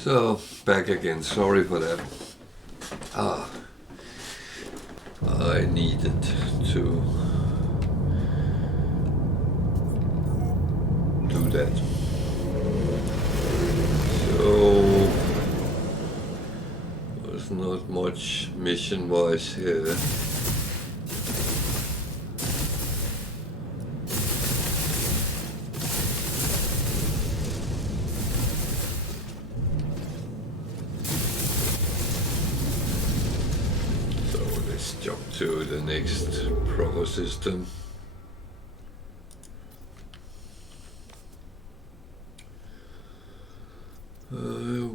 So, back again, sorry for that. I needed to do that. So, there's not much mission-wise here. Jump to the next proper system.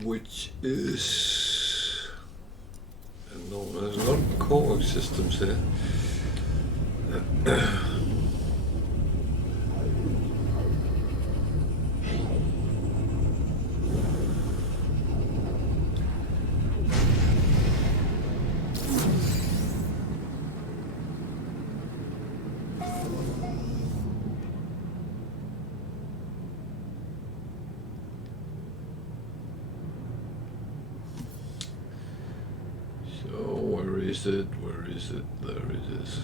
Which is... no, there's a lot of core systems here. Where is it? Where is it? There it is.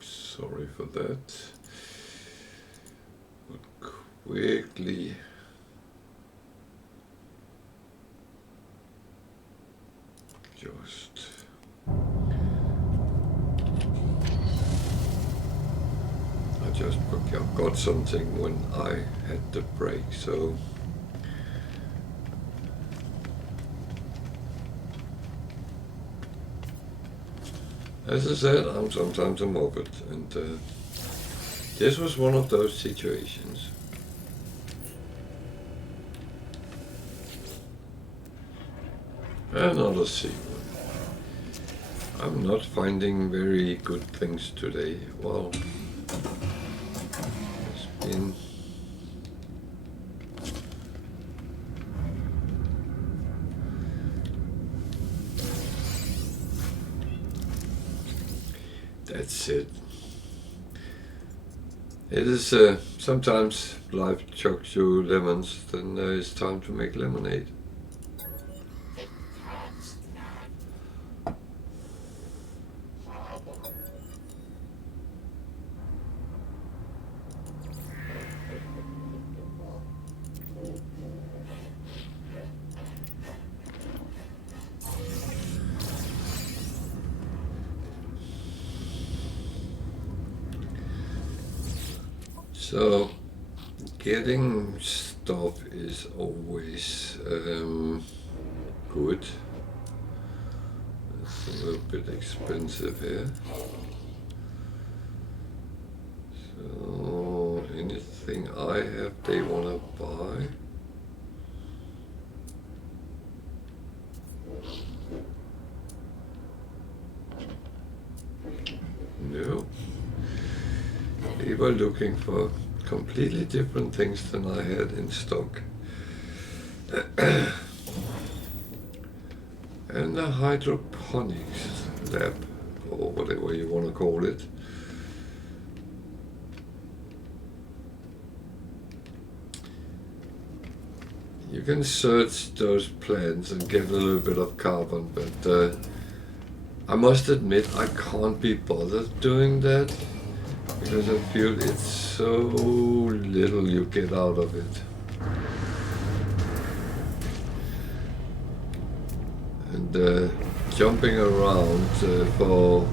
Sorry for that. But quickly just got something when I had the break, so as I said, I'm sometimes a morbid, and this was one of those situations. Another sequel. I'm not finding very good things today. Well, it's been... That's it. It is sometimes life chucks you lemons, then it's time to make lemonade. So, getting stuff is always good. It's a little bit expensive here. So, anything I have they want to buy. No. They were looking for completely different things than I had in stock. And the hydroponics lab, or whatever you want to call it. You can search those plants and get a little bit of carbon, but I must admit I can't be bothered doing that, because I feel it's so little you get out of it. And jumping around for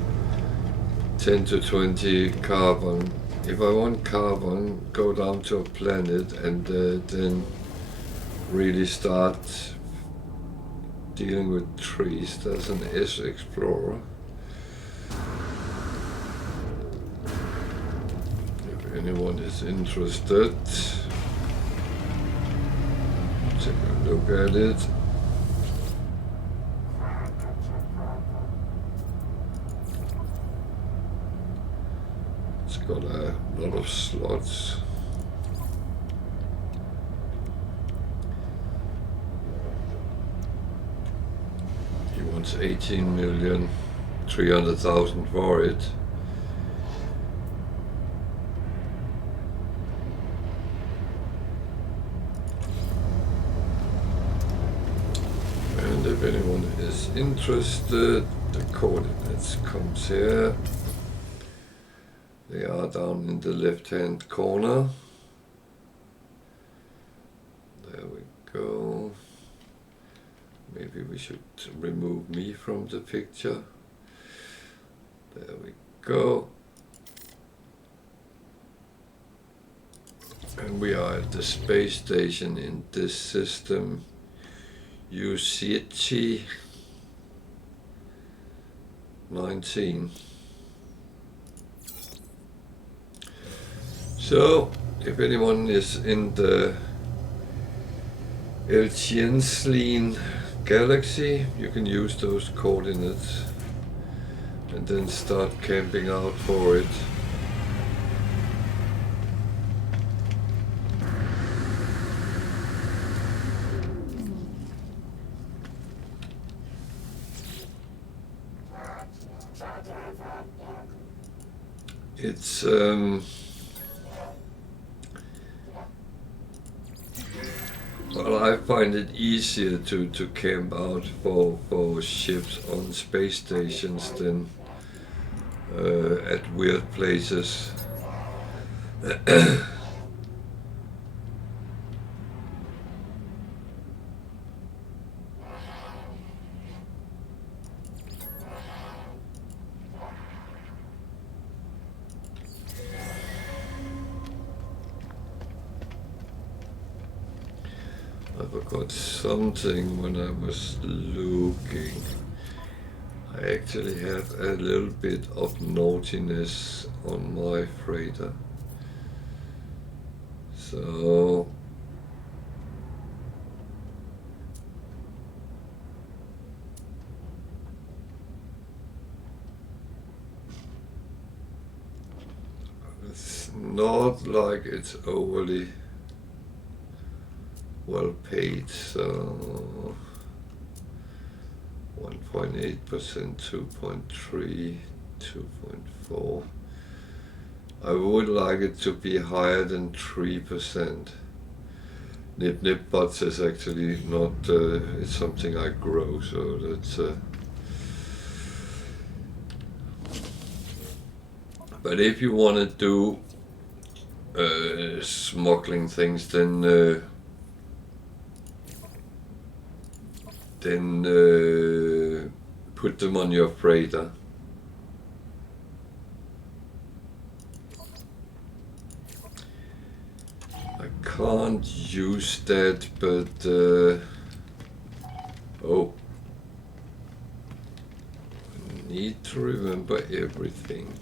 10 to 20 carbon, if I want carbon, go down to a planet and then really start dealing with trees. There's an S Explorer. If anyone is interested. Take a look at it. It's got a lot of slots. He wants 18,300,000 for it. And if anyone is interested, the coordinates comes here. They are down in the left-hand corner. There we go. Maybe we should remove me from the picture. There we go. And we are at the space station in this system. UCT 19. So, if anyone is in the Eltiensleen galaxy, you can use those coordinates and then start camping out for it. It's well, I find it easier to camp out for ships on space stations than at weird places. I forgot something when I was looking. I actually have a little bit of naughtiness on my freighter. So it's not like it's overly well paid, so 1.8%, 2.3, 2.4. I would like it to be higher than 3%. Nip Butts is actually not, it's something I grow, so that's but if you want to do smuggling things, then put them on your freighter. I can't use that, but oh, I need to remember everything.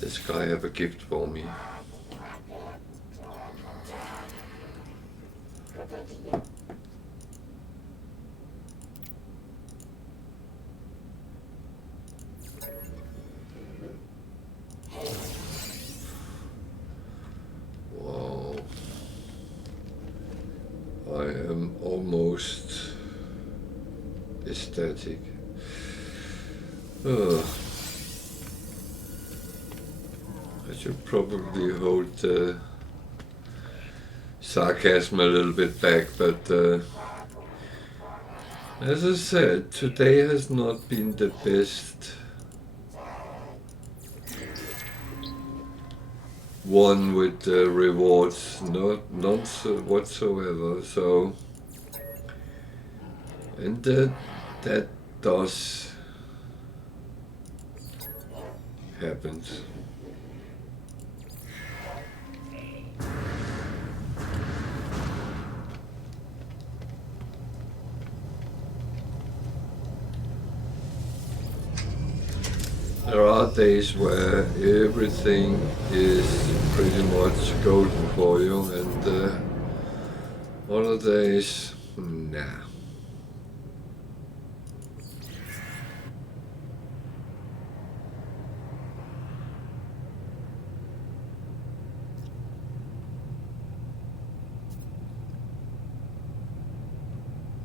This guy have a gift for me. Wow. I am almost ecstatic. I should probably hold the sarcasm a little bit back, but as I said, today has not been the best one with rewards, none whatsoever. So, and that does happen. There are days where everything is pretty much golden for you, and holidays, nah.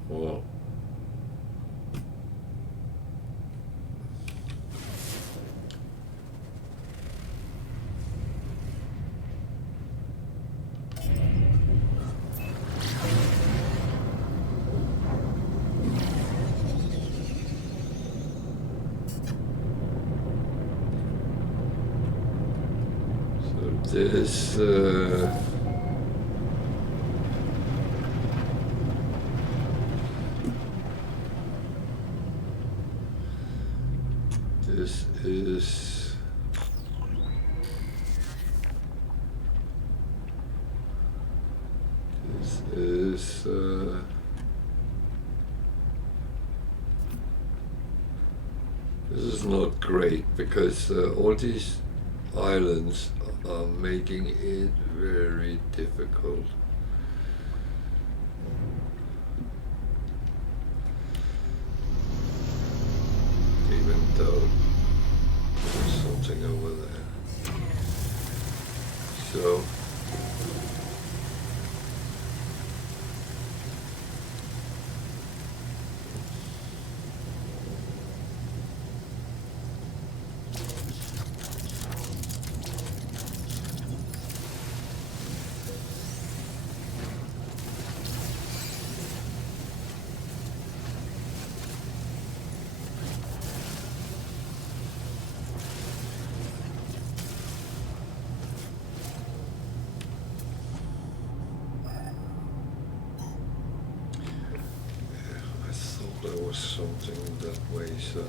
Well, this is not great because all these islands are making it very difficult. Even though there's something over there. So there was something that way, so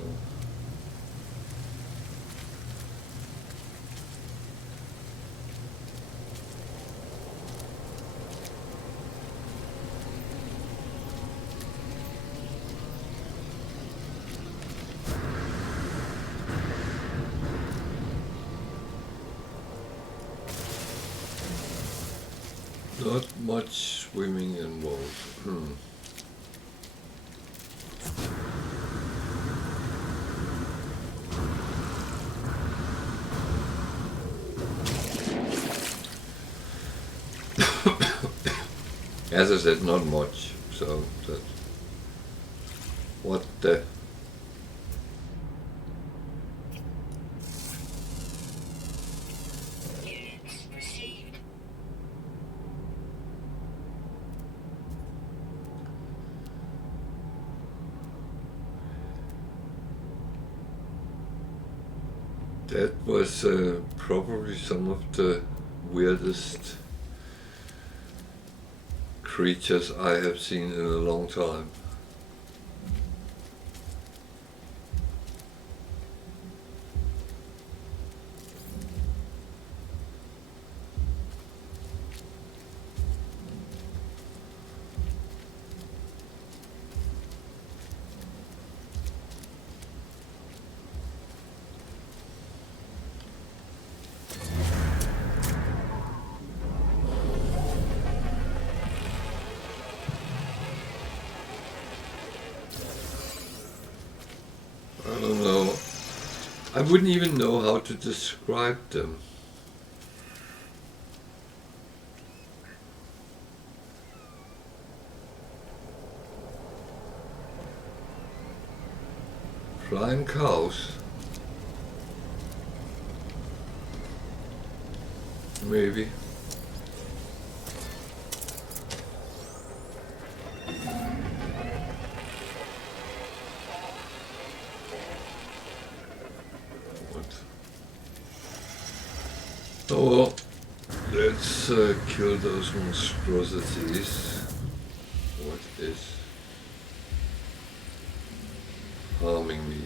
not much swimming involved. As I said, not much, so that what the that was probably some of the weirdest creatures I have seen in a long time. I don't know. I wouldn't even know how to describe them. Flying cows? Maybe. Oh well, let's kill those monstrosities. What is harming me?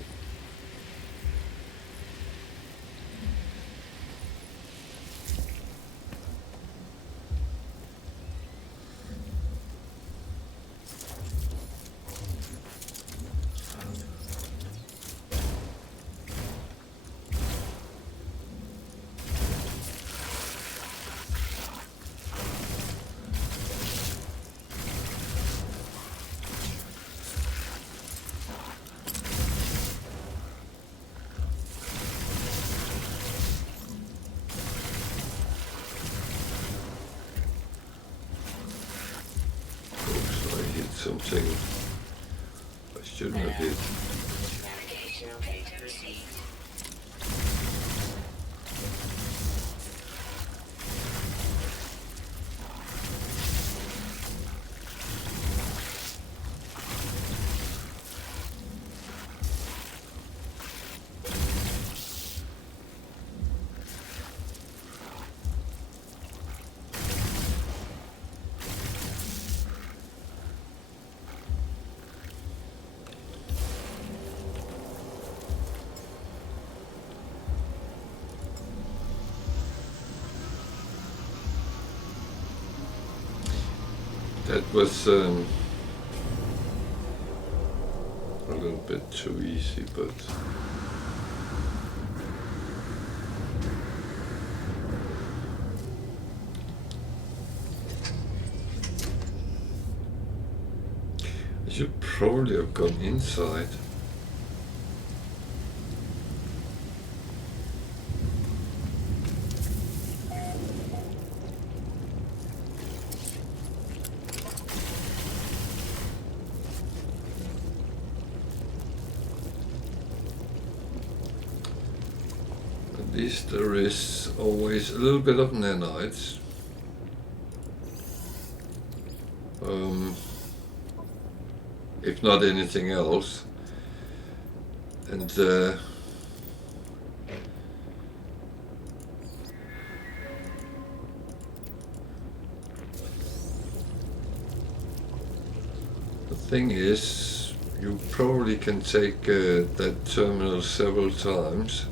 something I shouldn't have hit. Navigational data received. That was a little bit too easy, but I should probably have gone inside. At least there is always a little bit of nanites. If not anything else. And the thing is, you probably can take that terminal several times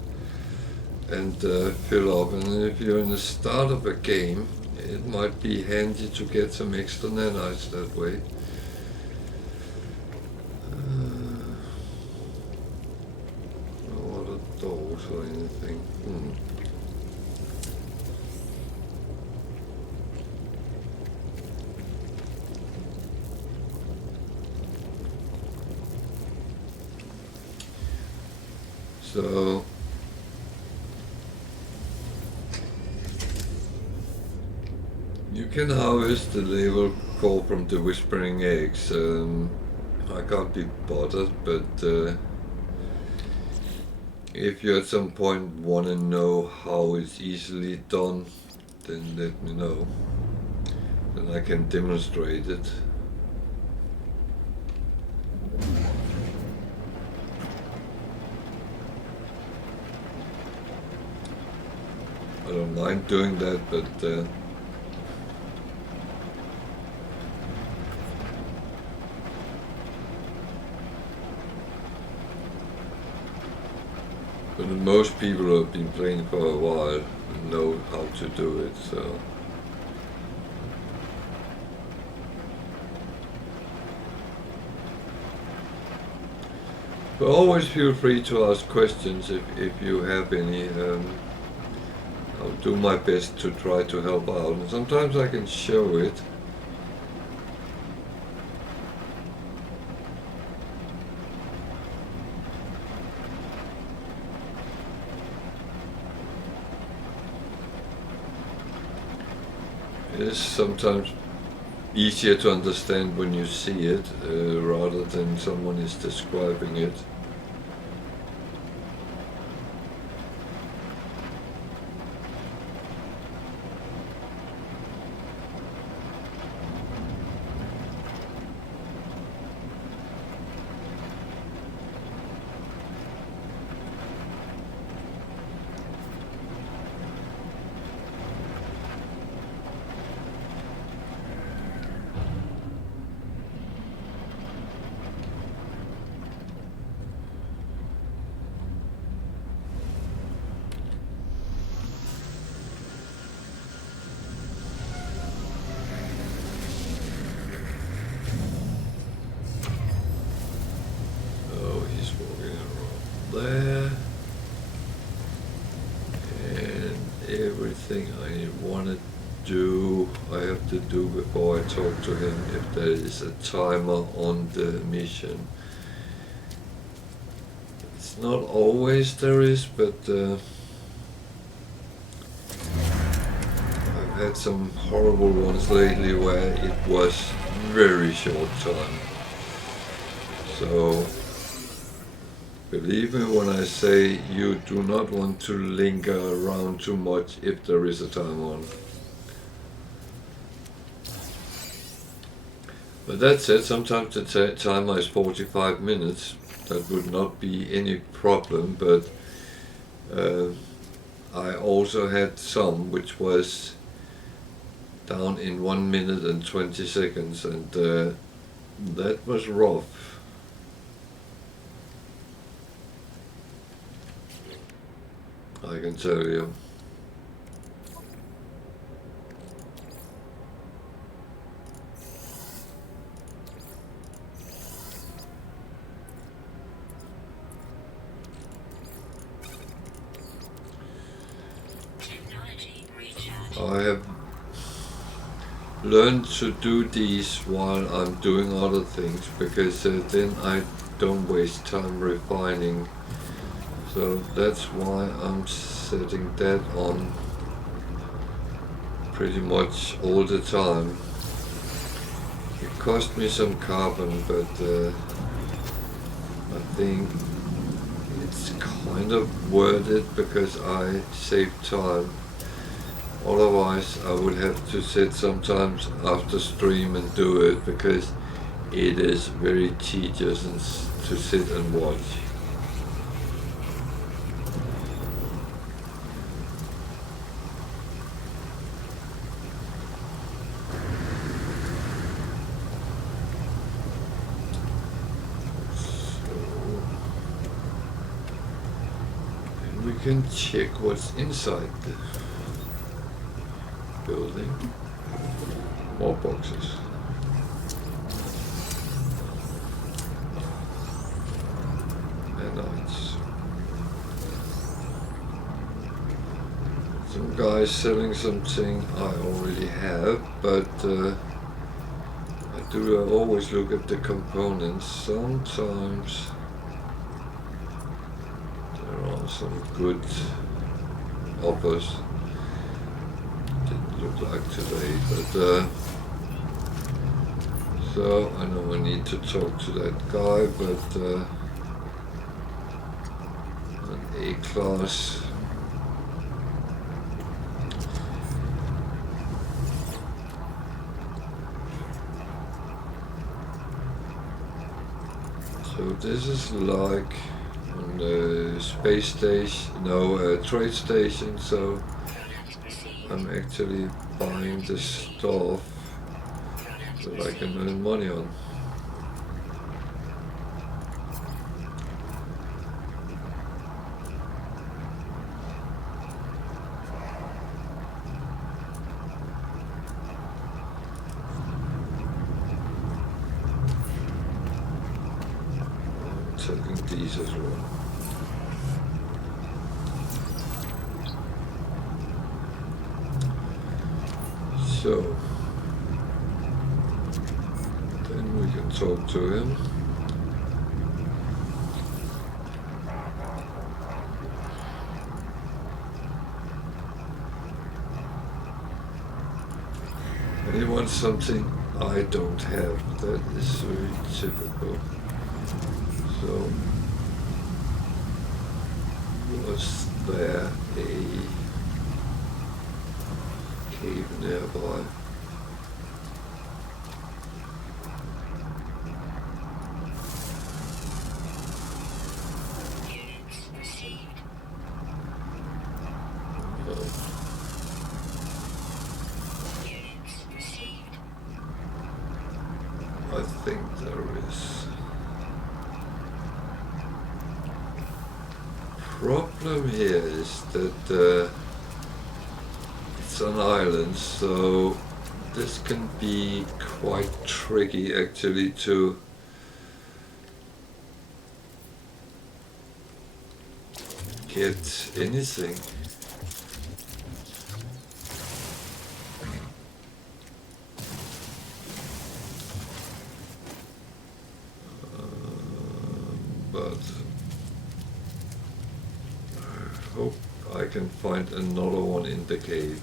and fill up, and if you're in the start of a game, it might be handy to get some extra nanites that way. No other doors or anything. So you can harvest the level core from the whispering eggs. I can't be bothered, but if you at some point want to know how it's easily done, then let me know. Then I can demonstrate it. I don't mind doing that, but most people who have been playing for a while know how to do it, so. But always feel free to ask questions if you have any. I'll do my best to try to help out, and sometimes I can show it. It is sometimes easier to understand when you see it rather than someone is describing it. There, and everything I want to do I have to do before I talk to him if there is a timer on the mission. It's not always there is, but I've had some horrible ones lately where it was very short time. So believe me when I say you do not want to linger around too much if there is a time on. But that said, sometimes the timer is 45 minutes. That would not be any problem, but I also had some which was down in 1 minute and 20 seconds, and that was rough. I can tell you. Technology recharge. I have learned to do these while I'm doing other things, because then I don't waste time refining. So that's why I'm setting that on pretty much all the time. It cost me some carbon, but I think it's kind of worth it because I save time. Otherwise I would have to sit sometimes after stream and do it, because it is very tedious to sit and watch. We can check what's inside the building. More boxes. Nanites. Some guys selling something I already have, but I do always look at the components. Sometimes there are some good offers. Didn't look like today, but so I know I need to talk to that guy, but an A-class. So this is like on the space station, no, trade station, so I'm actually buying the stuff that I can earn money on. I'm taking these as well. So then we can talk to him. And he wants something I don't have. That is very typical. So was there a cave nearby? Units received. No. Units received. I think there is. Problem here is that it's an island, so this can be quite tricky actually to get anything. But I hope I can find another one in the cave.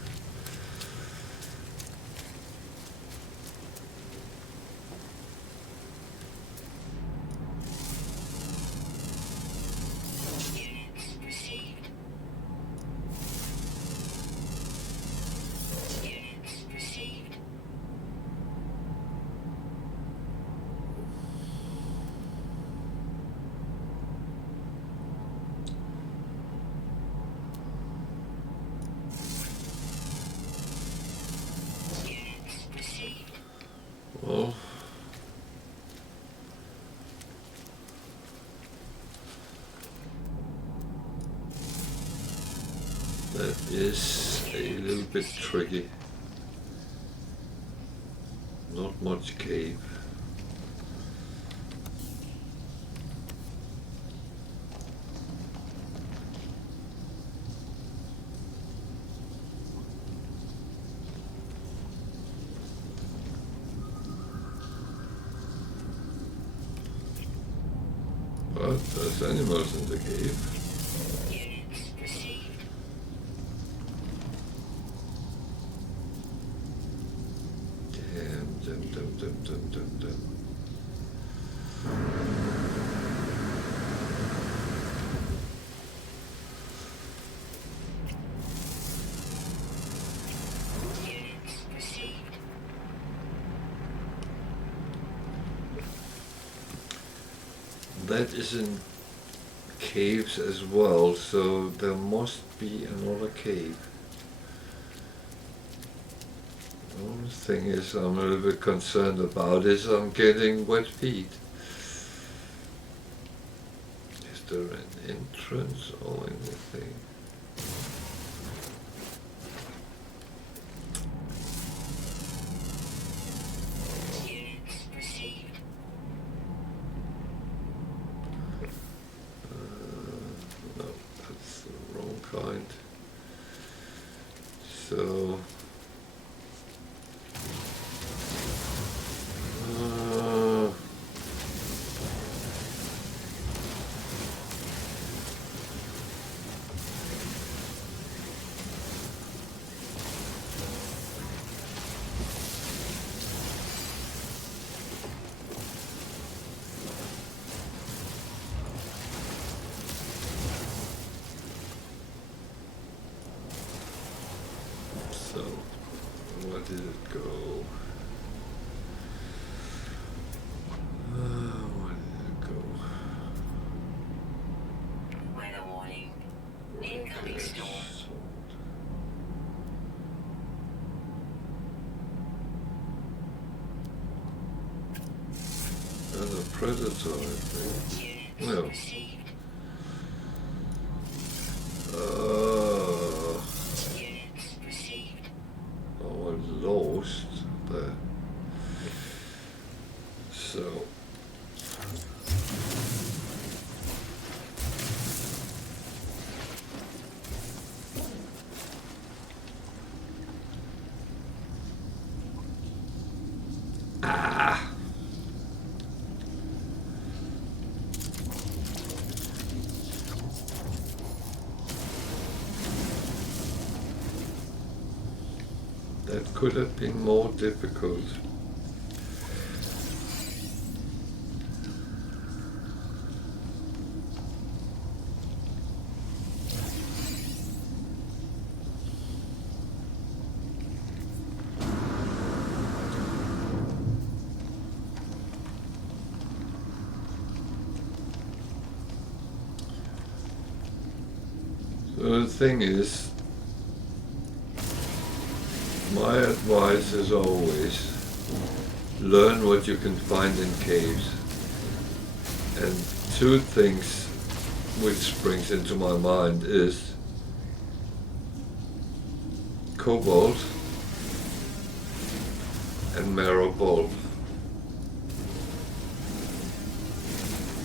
bit tricky. Not much cave. But there's animals in the cave. Units received. Damn. Units received. That is in caves as well, so there must be another cave. The only thing is I'm a little bit concerned about is I'm getting wet feet. Is there an entrance or anything? Units received. No, that's the wrong kind. So where did it go? Where did it go? Weather warning. Incoming storm. And a predator, I think. Units No. received. Units received. Oh, I lost there. So. Ah! That could have been more difficult. So the thing is, my advice is always learn what you can find in caves. And two things which springs into my mind is cobalt and marrow bulb.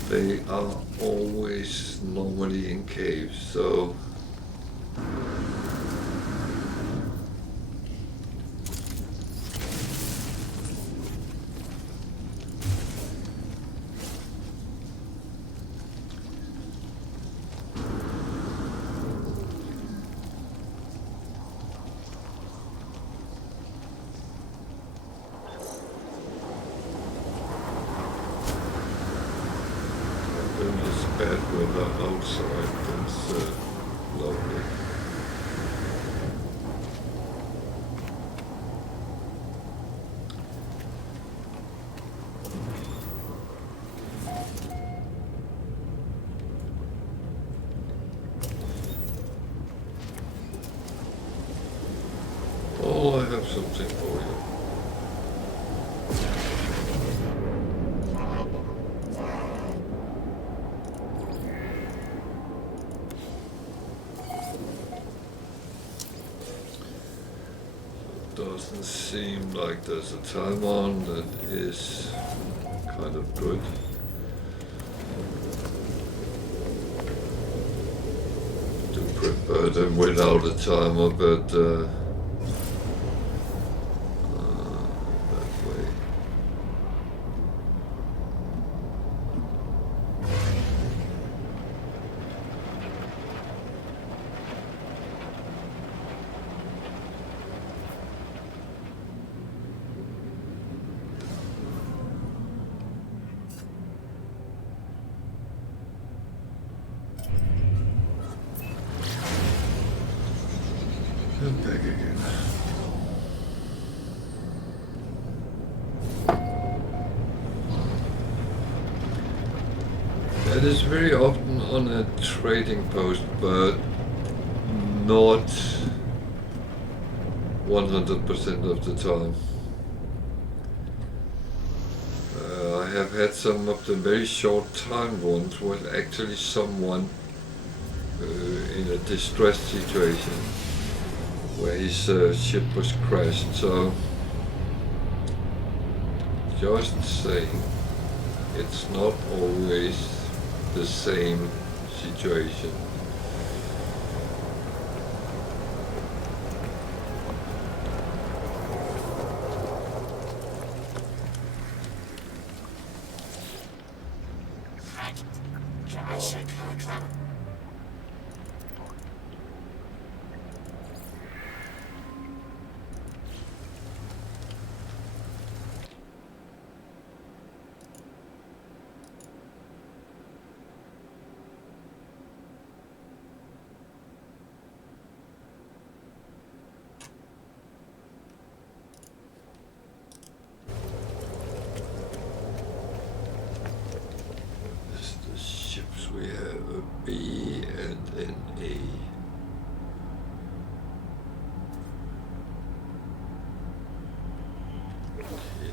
They are always normally in caves, so then it's bad weather outside. That's lovely. Oh, I have something for you. doesn't seem like there's a time on. That is kind of good. Do prefer them without a timer, but that way. And back again. That is very often on a trading post, but not 100% of the time. I have had some of the very short time ones where actually someone in a distressed situation where his ship was crashed. So just saying, it's not always the same situation. We have a B and an A. Okay.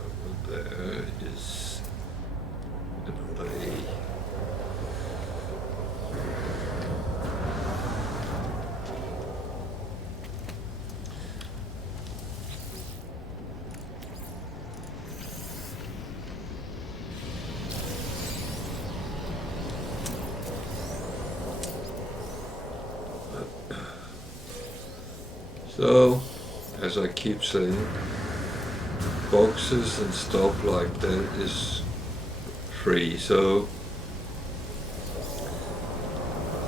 Over there is another A. So, as I keep saying, boxes and stuff like that is free, so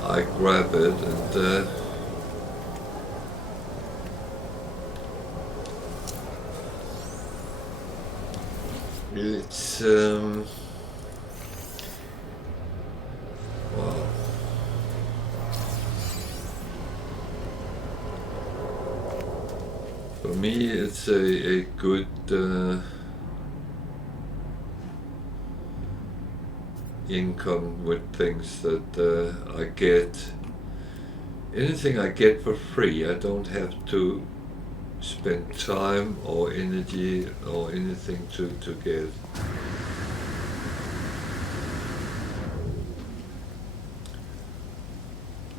I grab it and it's wow. For me, it's a good income with things that I get. Anything I get for free, I don't have to spend time or energy or anything to get.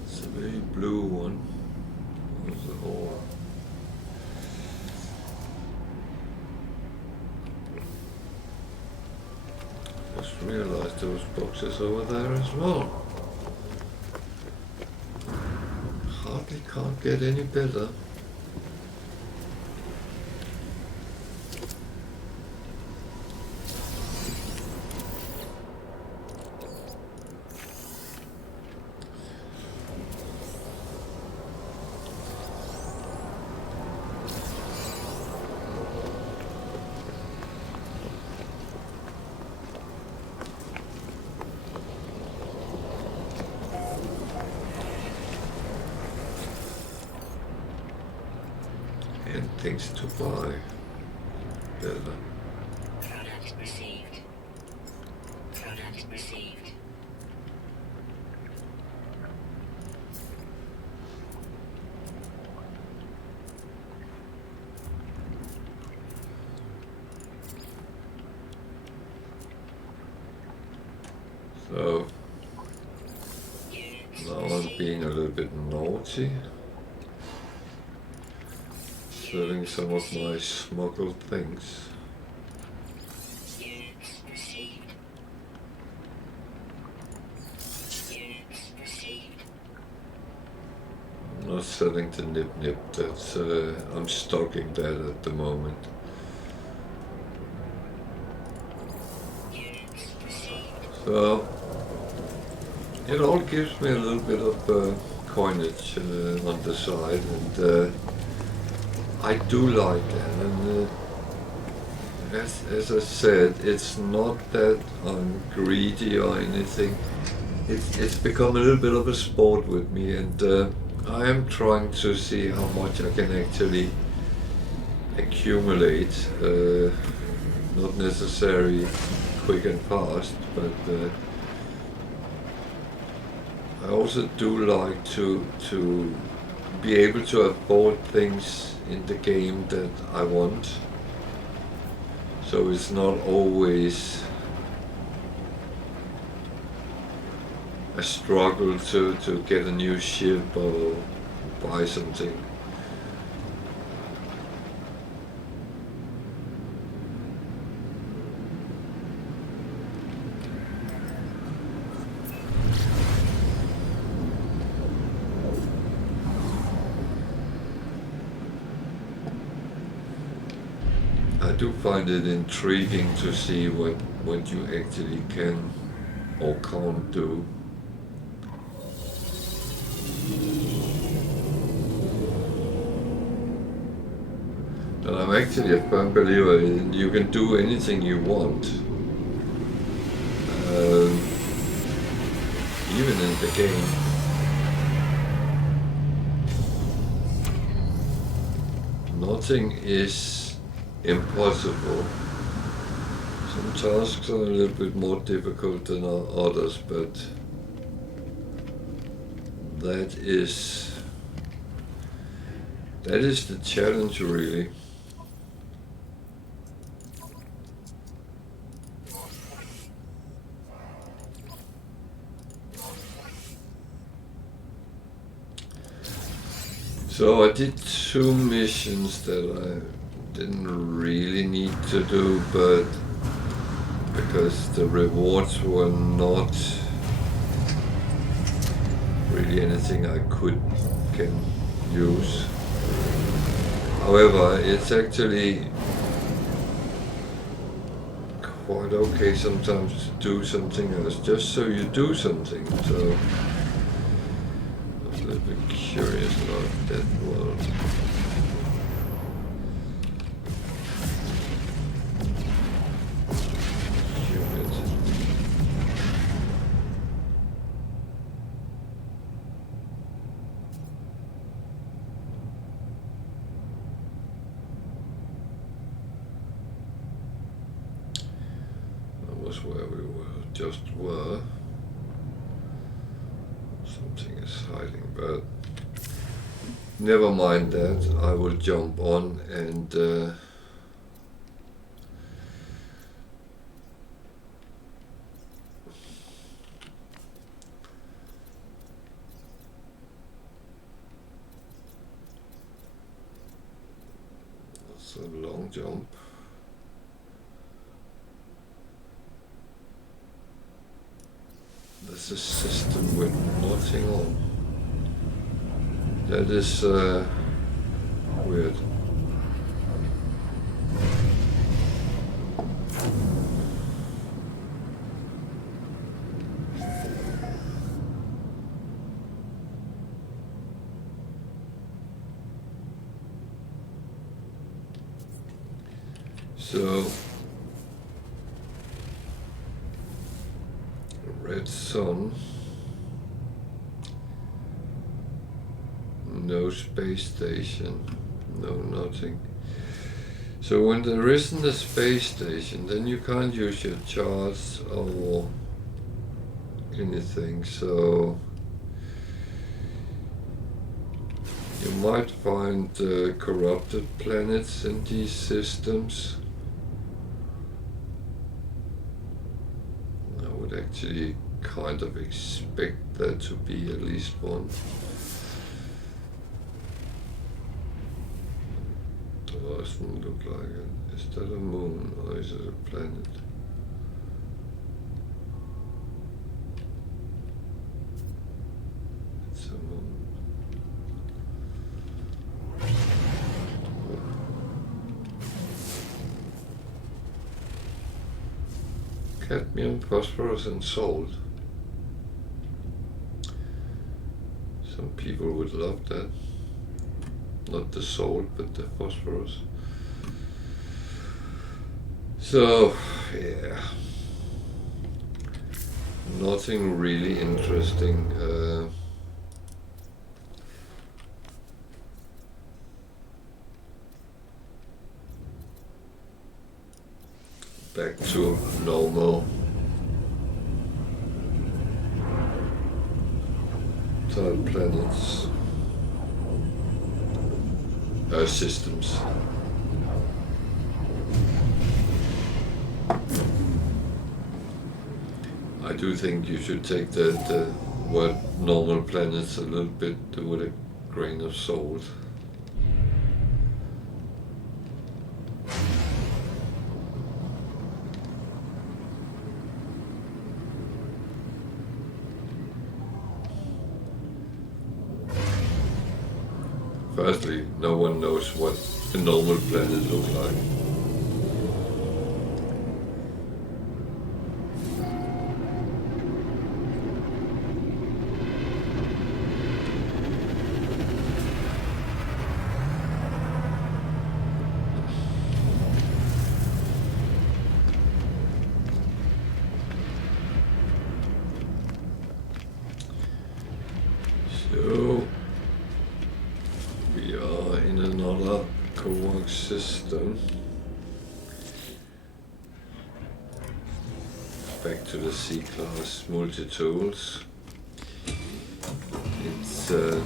It's a very blue one. What's the whole? Just realized there was boxes over there as well. Hardly can't get any better. And things to buy better. Product received. Product received. So now I'm being a little bit naughty. serving some of my smuggled things. Units received. Units received. I'm not selling the nip. That's I'm stocking that at the moment. Units received. So it all gives me a little bit of coinage on the side, and I do like that. And as I said, it's not that I'm greedy or anything. It's become a little bit of a sport with me, and I am trying to see how much I can actually accumulate. Not necessarily quick and fast, but I also do like to be able to afford things in the game that I want. So it's not always a struggle to get a new ship or buy something. I do find it intriguing to see what you actually can or can't do. And I'm actually a firm believer in you can do anything you want. Even in the game. Nothing is impossible. Some tasks are a little bit more difficult than others, but that is the challenge, really. So I did 2 missions that I didn't really need to do, but because the rewards were not really anything I can use. However, it's actually quite okay sometimes to do something else, just so you do something. So I was a little bit curious about that world. Where we were. Something is hiding, but never mind that. I will jump on and that's a long jump. There's a system with nothing on. That is weird. So red sun, no space station, no nothing. So when there isn't a space station, then you can't use your charts or anything. So you might find corrupted planets in these systems. I would actually kind of expect there to be at least one. doesn't look like it. Is that a moon or is it a planet? It's a moon. Cadmium, phosphorus and salt. Some people would love that. Not the salt, but the phosphorus. So, yeah. Nothing really interesting. Back to normal type planets. Systems. I do think you should take the word normal planets a little bit with a grain of salt. Firstly, no one knows what a normal planet looks like. So we are in another coax system. Back to the C-class multi-tools. It's well,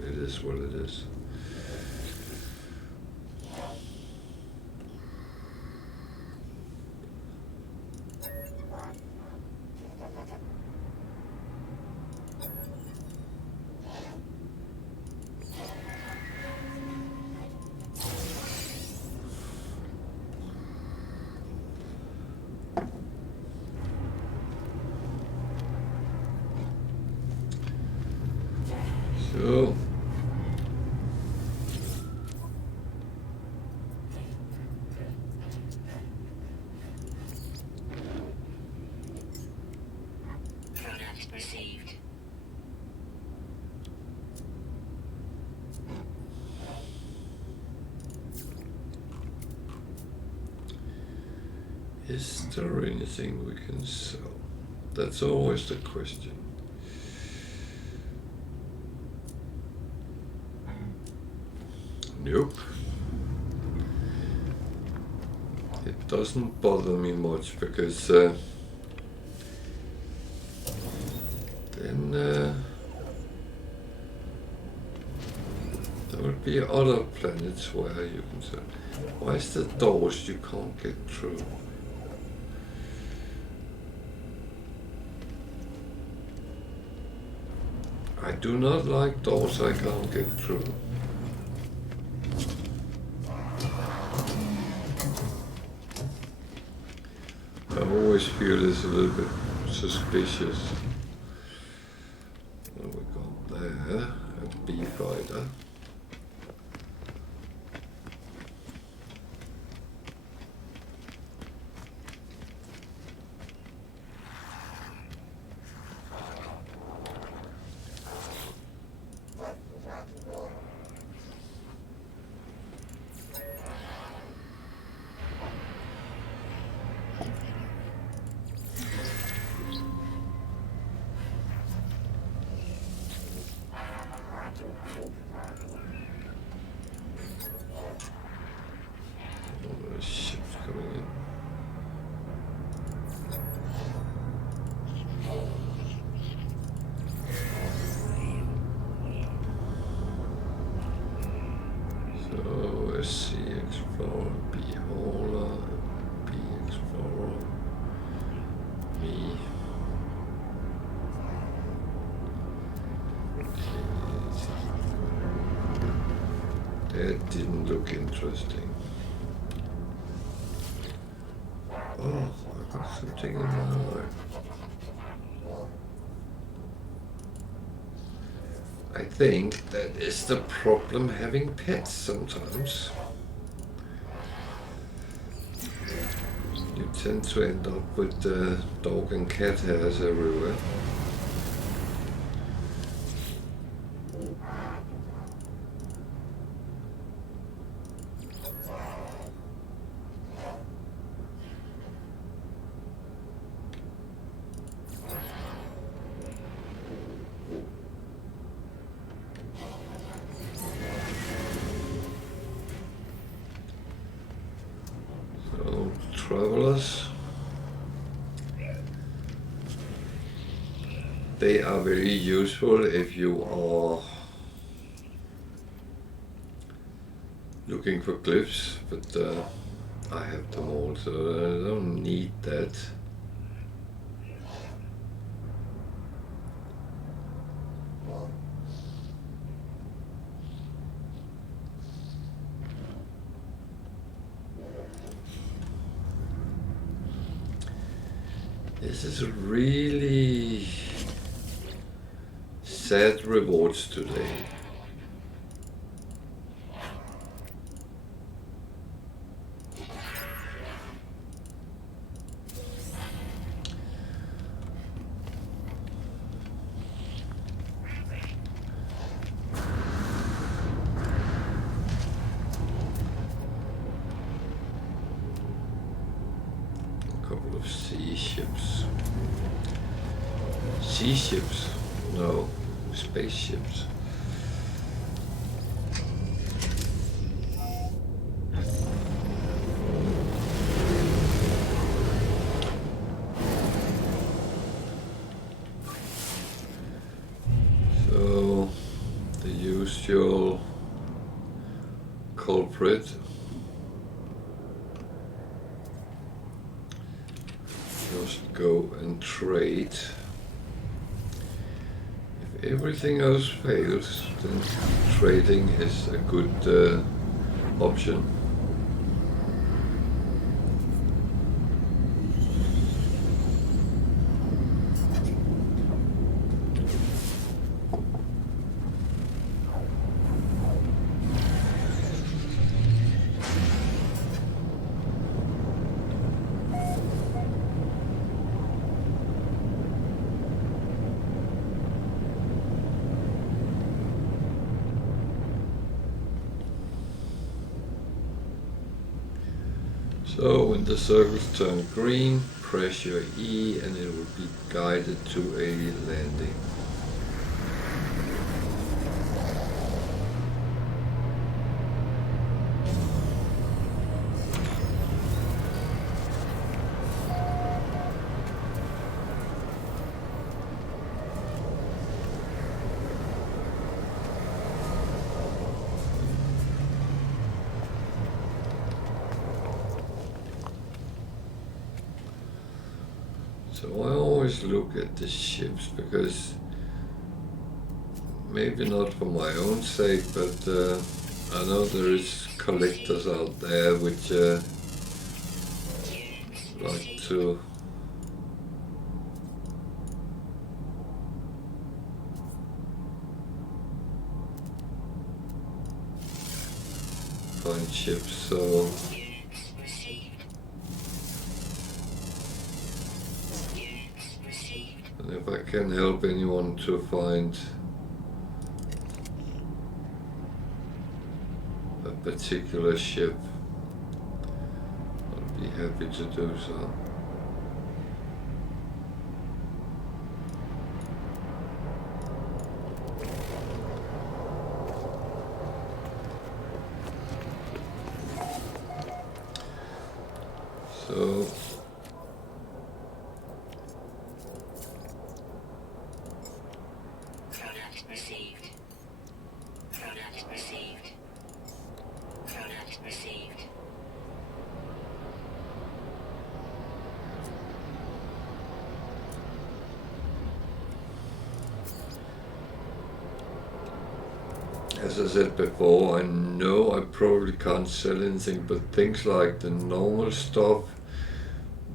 it is what it is. So Product received. is there anything we can sell? That's always the question. Nope. It doesn't bother me much because then there would be other planets where you can say, why is the doors you can't get through? I do not like doors I can't get through. I always feel it's a little bit suspicious. What we got there? A B-fighter. C Explorer, B Hauler, B Explorer, me. It didn't look interesting. Oh, I got something in my eye. I think that is the problem having pets sometimes. You tend to end up with dog and cat hairs everywhere. Travelers, they are very useful if you are looking for glyphs, but I have them all, so I don't need that. This is really sad rewards today. Couple of sea ships. Sea ships? No, spaceships. So, the usual culprit. Just go and trade. If everything else fails, then trading is a good option. So when the circles turn green, press your E and it will be guided to a landing. So I always look at the ships because maybe not for my own sake, but I know there is collectors out there which like to find ships, so and if I can help anyone to find a particular ship, I'd be happy to do so. So Product received. Product received. Product received. as I said before, I know I probably can't sell anything, but things like the normal stuff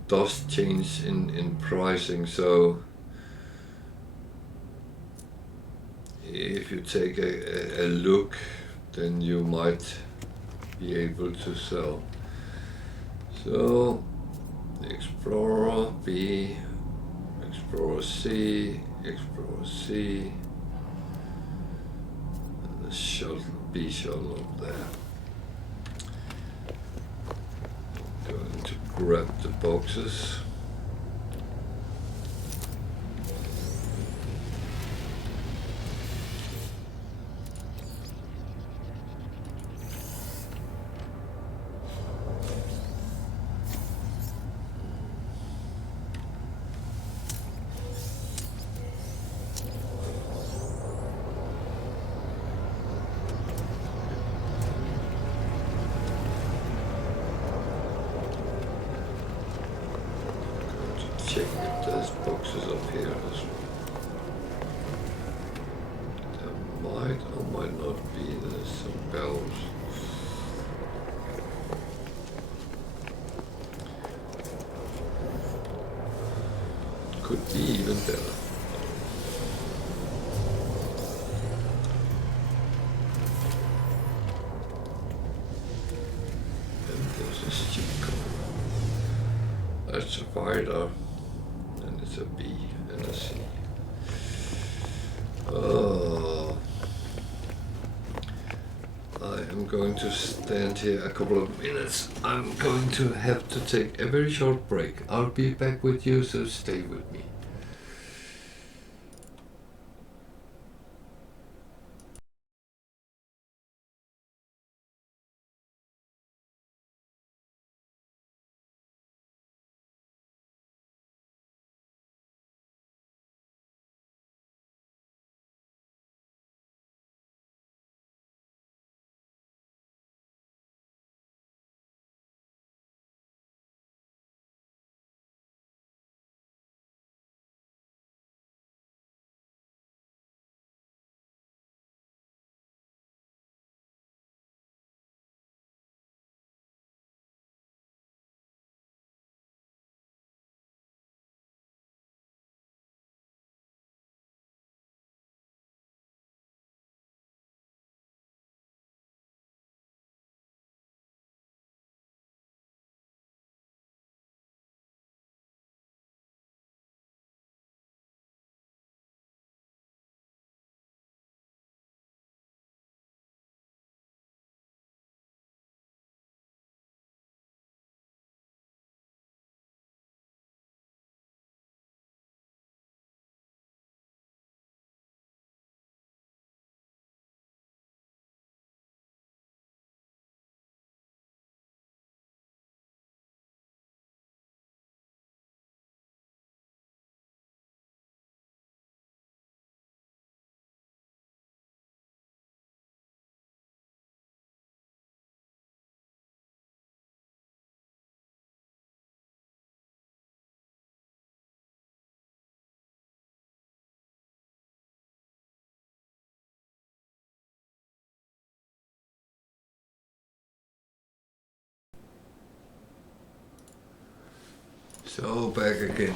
does change in pricing. So if you take a look, then you might be able to sell. So Explorer B, Explorer C, Explorer C, and the shuttle, B shuttle up there. I'm going to grab the boxes. Check if there's boxes up here as well. There might or might not be. There's some bells. Could be even better. And there's a ship coming. That's a fighter. And it's a B and a C. I am going to stand here a couple of minutes. I'm going to have to take a very short break. I'll be back with you, so stay with me. So back again.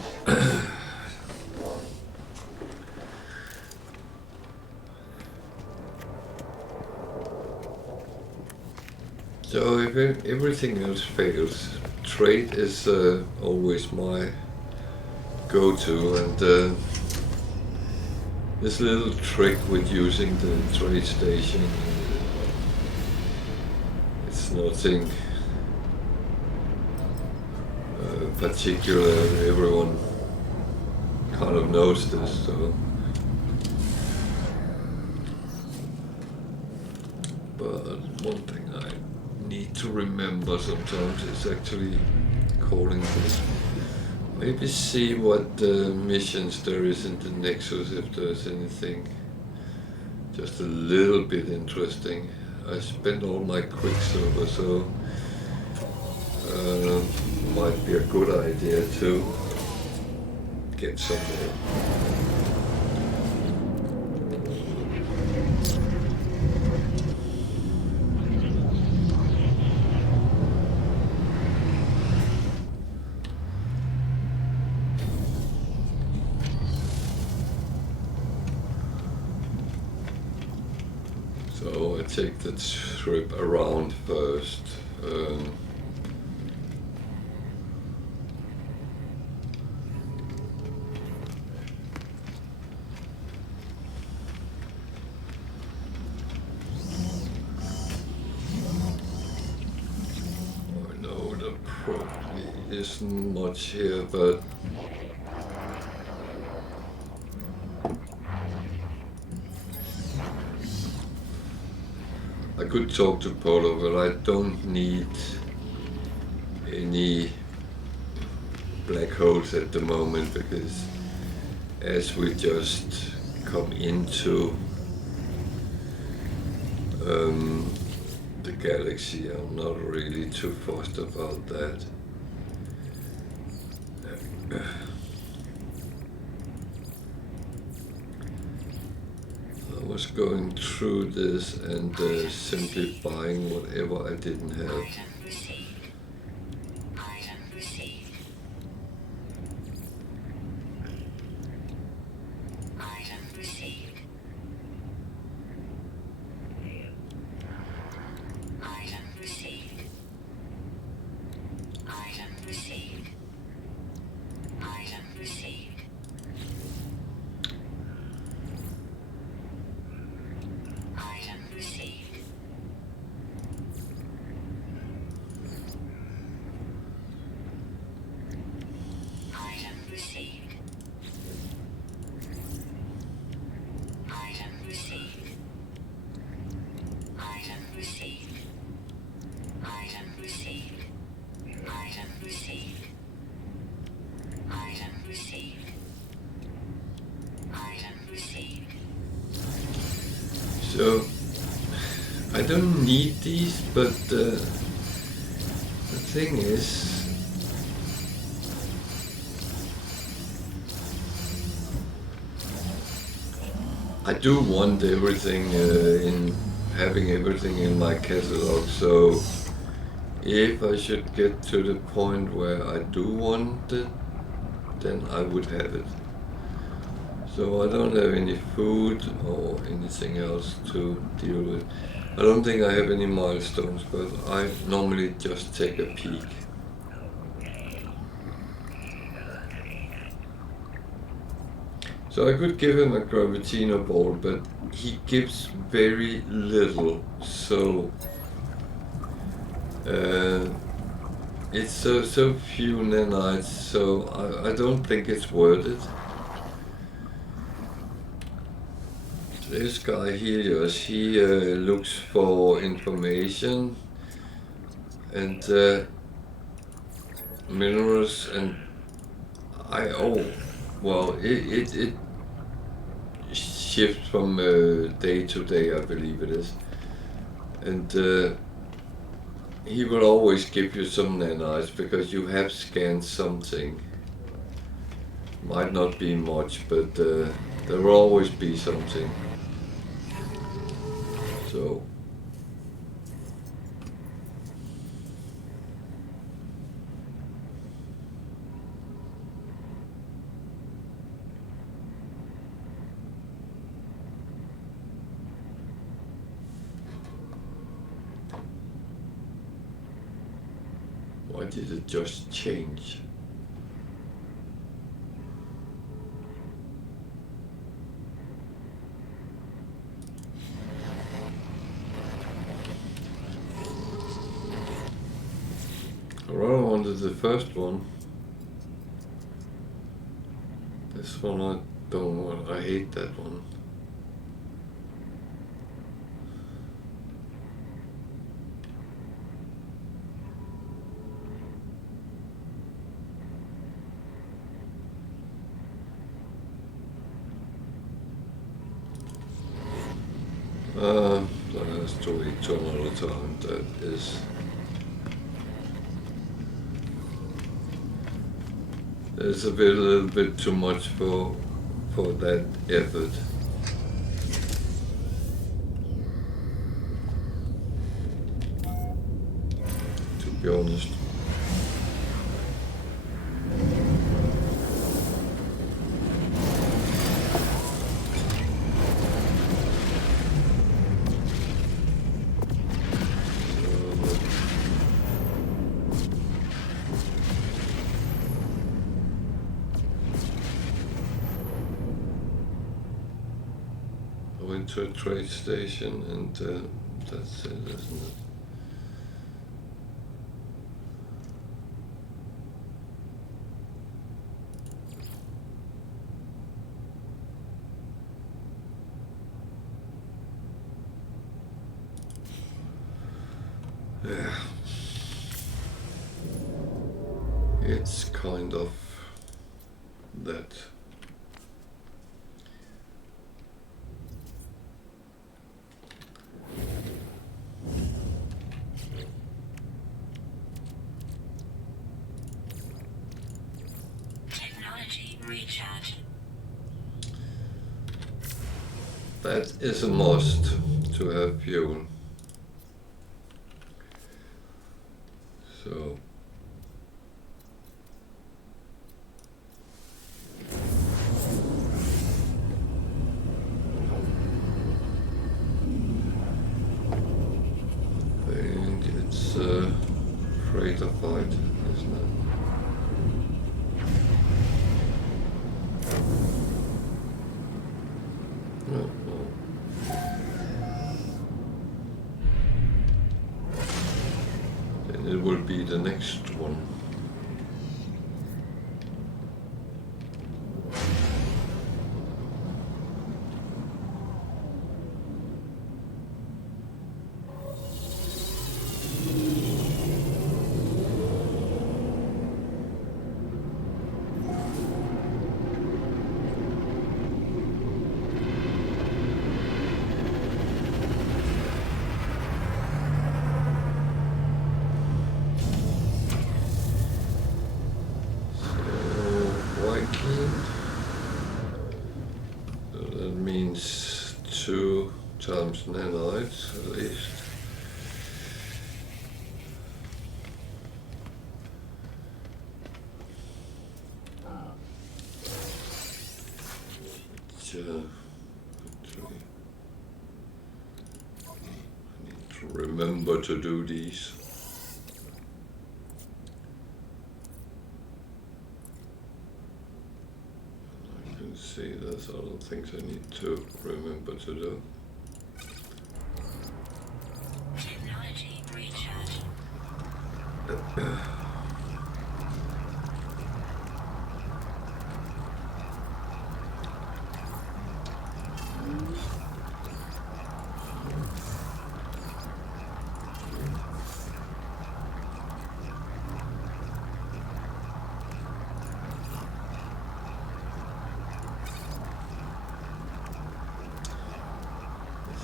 So if everything else fails, trade is always my go-to, and this little trick with using the trade station, it's nothing particular. Everyone kind of knows this, so. But one thing I need to remember sometimes is actually calling this. Maybe see what missions there is in the Nexus, if there's anything just a little bit interesting. I spent all my Quicksilver, so might be a good idea to get somewhere. take the trip around first. I know there probably isn't much here, but I could talk to Polo, but I don't need any black holes at the moment, because as we just come into the galaxy, I'm not really too fussed about that. I was going through this and simply buying whatever I didn't have. Item received. Item received. Item received. Item received. Item received. Item received. Item received. Item received. Item received. Item received. Item received. Item received. Item received. Item received. So I don't need these, but the thing is, I do want everything in having everything in my catalog. So if I should get to the point where I do want it, then I would have it. So I don't have any food or anything else to deal with. I don't think I have any milestones, but I normally just take a peek. So I could give him a Gravitino ball, but he gives very little, so it's so few nanites, so I don't think it's worth it. This guy Helios, he looks for information and minerals, and it shifts from day to day, I believe it is, and he will always give you some nanites because you have scanned something. Might not be much, but there will always be something. So why did it just change? I rather wanted the first one. This one I don't want. I hate that one. That has to wait to another time. That is. It's a little bit too much for that effort. To be honest. to a trade station, and that's it, isn't it? Yeah. It's kind of that. Technology recharge. That is a must to have fuel. So I think it's a freighter fight, isn't it? No, no. Then it will be the next one. So that means 2 times nanites at least. I need to remember to do these. See this, I don't think I need to remember to do. Technology recharge.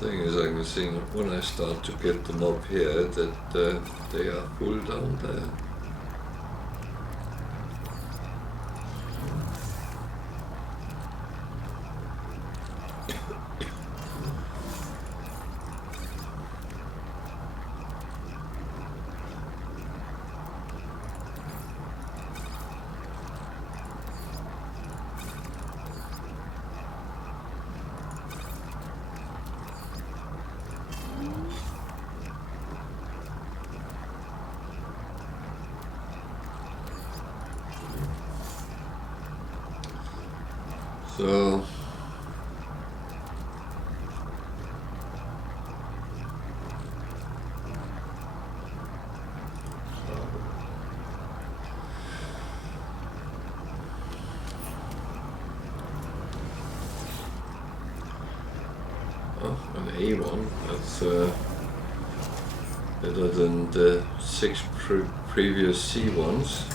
The thing is, I can see when I start to get them up here that they are full down there. So an A1, that's better than the 6 previous C1s.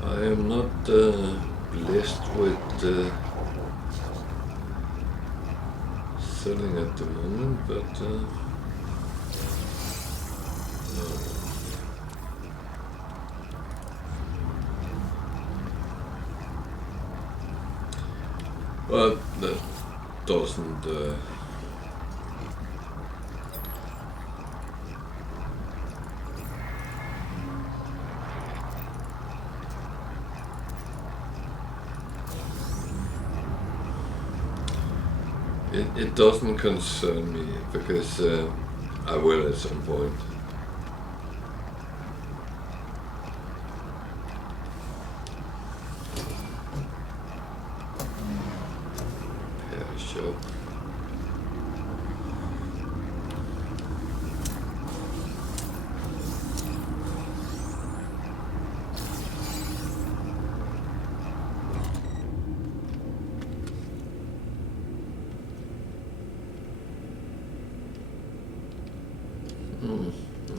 I am not blessed with selling at the moment, but But that doesn't. It doesn't concern me because I will at some point. Yeah, sure.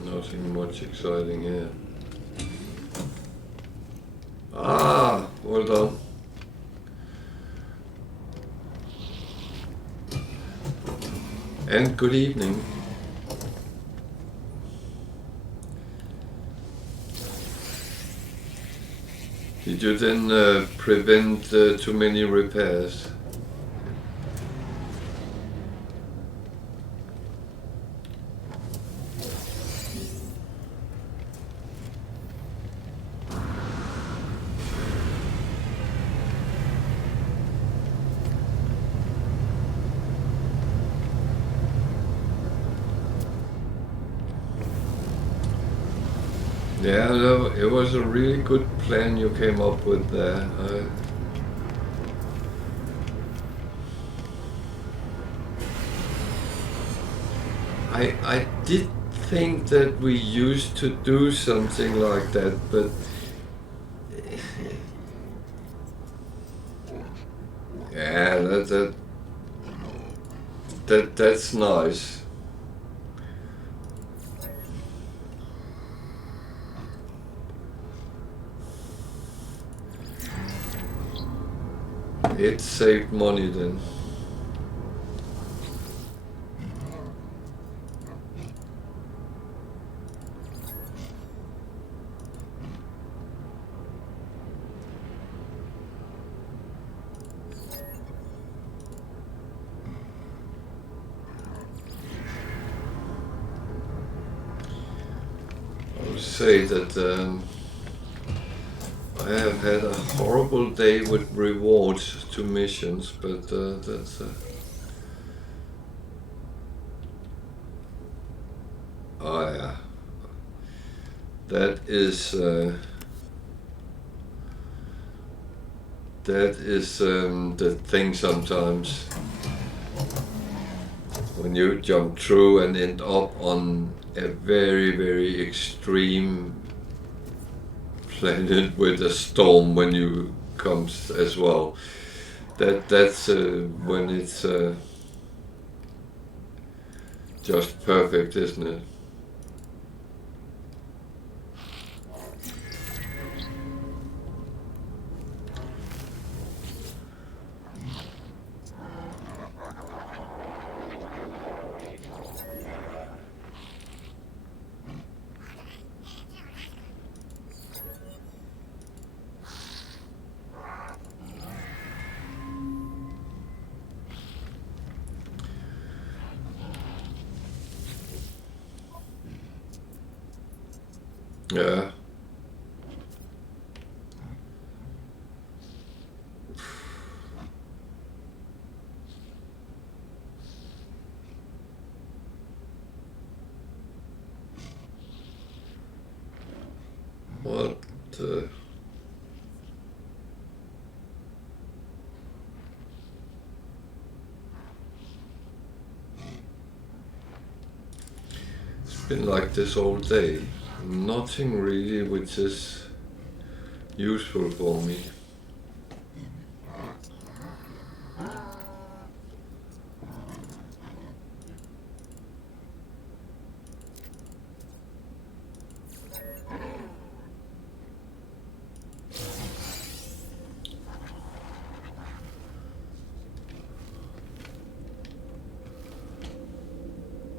Nothing much exciting here. Ah, well done. And good evening. Did you then prevent too many repairs? Yeah, no, it was a really good plan you came up with there. I did think that we used to do something like that, but yeah, that's nice. It saved money then. I would say that I have had a horrible day with rewards to missions, but that's oh yeah, that is the thing sometimes when you jump through and end up on a very, very extreme planet with a storm when you comes as well. That's when it's just perfect, isn't it? Yeah. What? It's been like this all day. Nothing really which is useful for me.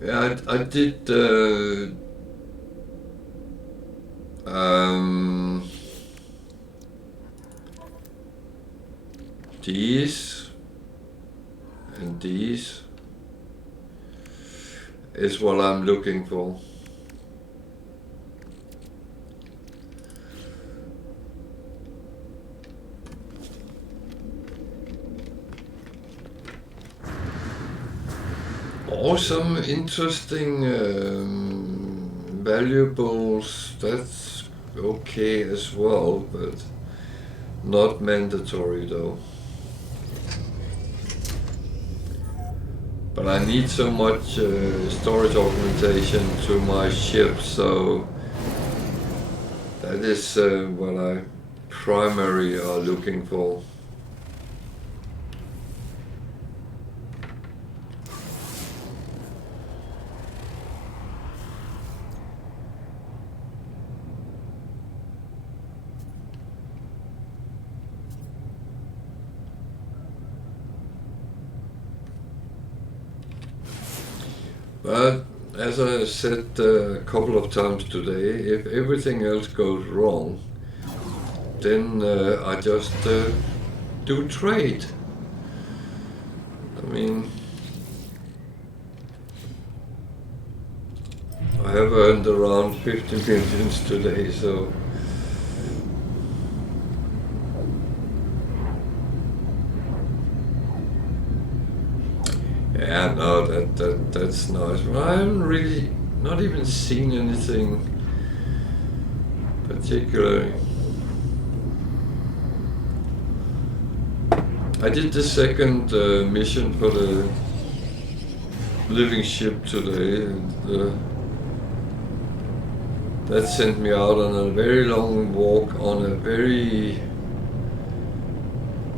Yeah, I did these And these is what I'm looking for. Awesome, interesting valuables, that's okay as well, but not mandatory though. But I need so much storage augmentation to my ship, so that is what I primarily are looking for. But as I said a couple of times today, if everything else goes wrong, then I just do trade. I mean, I have earned around 50 millions today, so yeah, no, that's nice. But I haven't really not even seen anything particularly. I did the second mission for the living ship today, and that sent me out on a very long walk on a very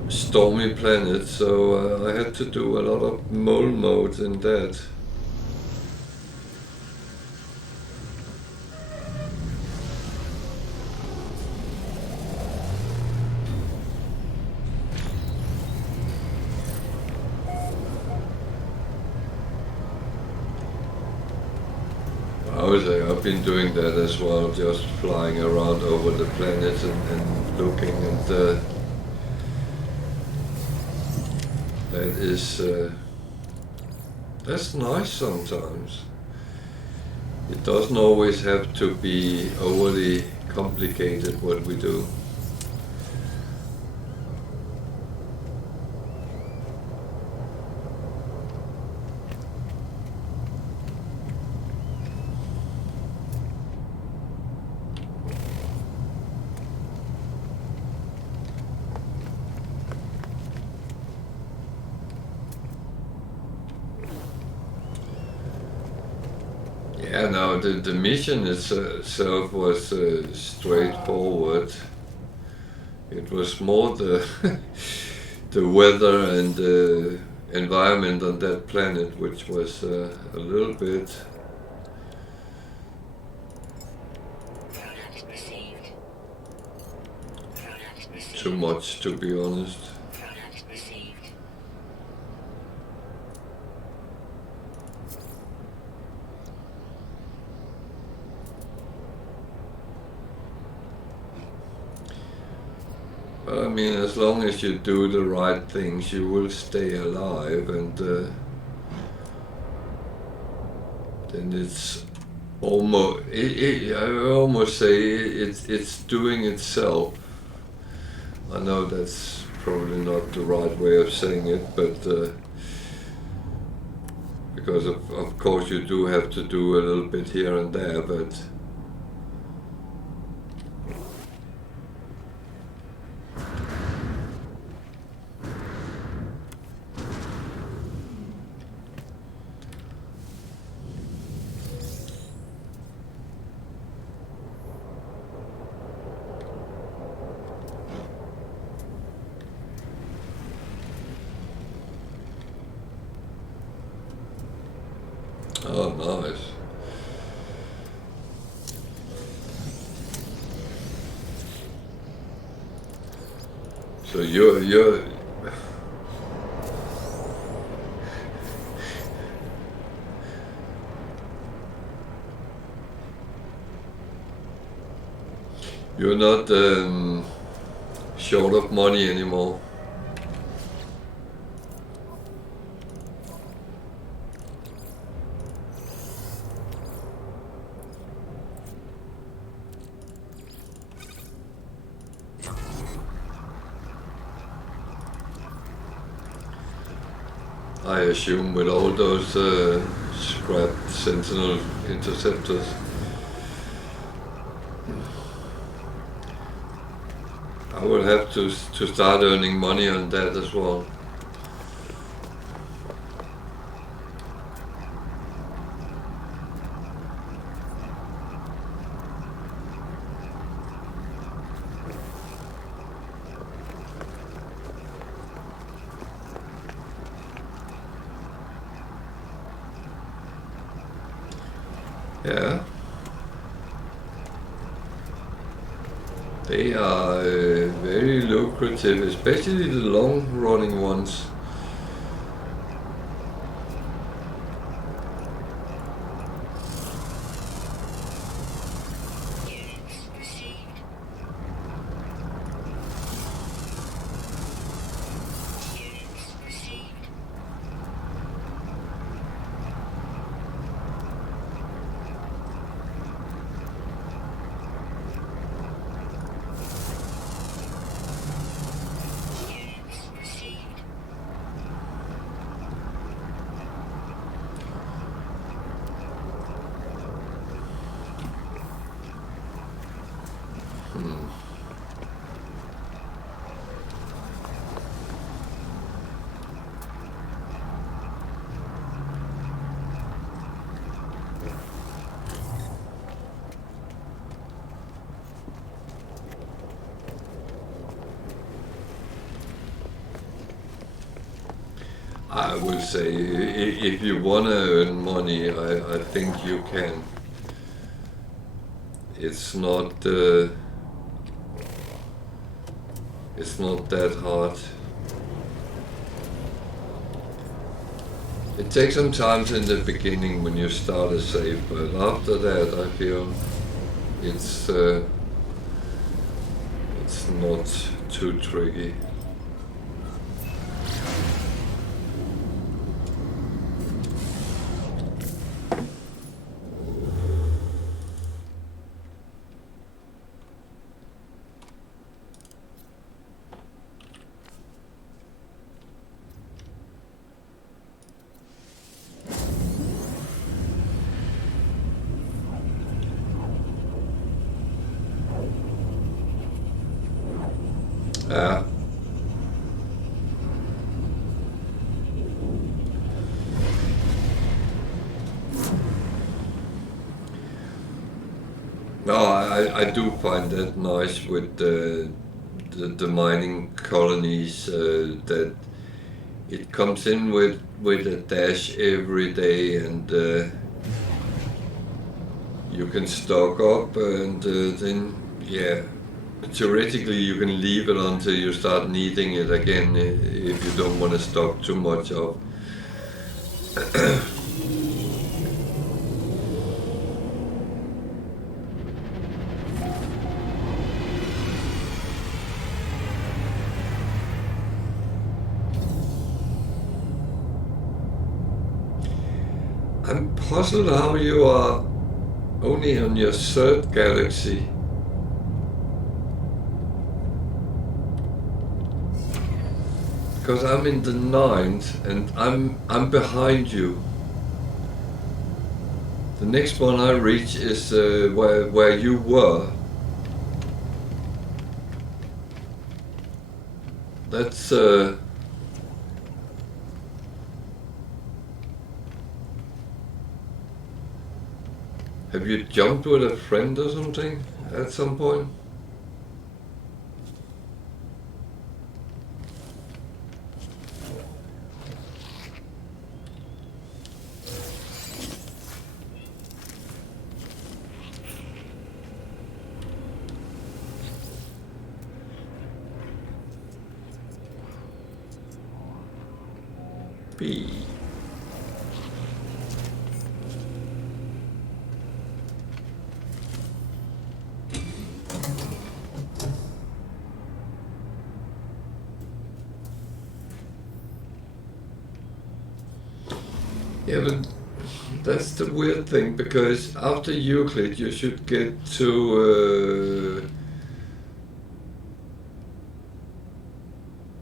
stormy planet, so I had to do a lot of mole modes in that. I've been doing that as well, just flying around over the planet and looking, and that is that's nice sometimes. It doesn't always have to be overly complicated what we do. Yeah, no, the mission itself was straightforward. It was more the the weather and the environment on that planet, which was a little bit too much, to be honest. I mean, as long as you do the right things, you will stay alive, and then it's almost. I almost say it's doing itself. I know that's probably not the right way of saying it, but because of course you do have to do a little bit here and there, but. Oh, nice. So you're not short of money anymore. I assume, with all those scrapped Sentinel interceptors. I will have to start earning money on that as well. Yeah. They are very lucrative, especially the long-running ones. Units received. Units received. Units received. I would say, if you want to earn money, I think you can. It's not that hard. It takes some time in the beginning when you start a save, but after that I feel it's not too tricky. Yeah. No, I do find that nice with the mining colonies, that it comes in with a dash every day, and you can stock up, and then yeah, theoretically you can leave it until you start needing it again, if you don't want to stock too much up. I'm puzzled how you are only on your third galaxy. Because I'm in the 9th and I'm behind you. The next one I reach is where you were. That's have you jumped with a friend or something at some point? B. Yeah, but that's the weird thing, because after Euclid you should get to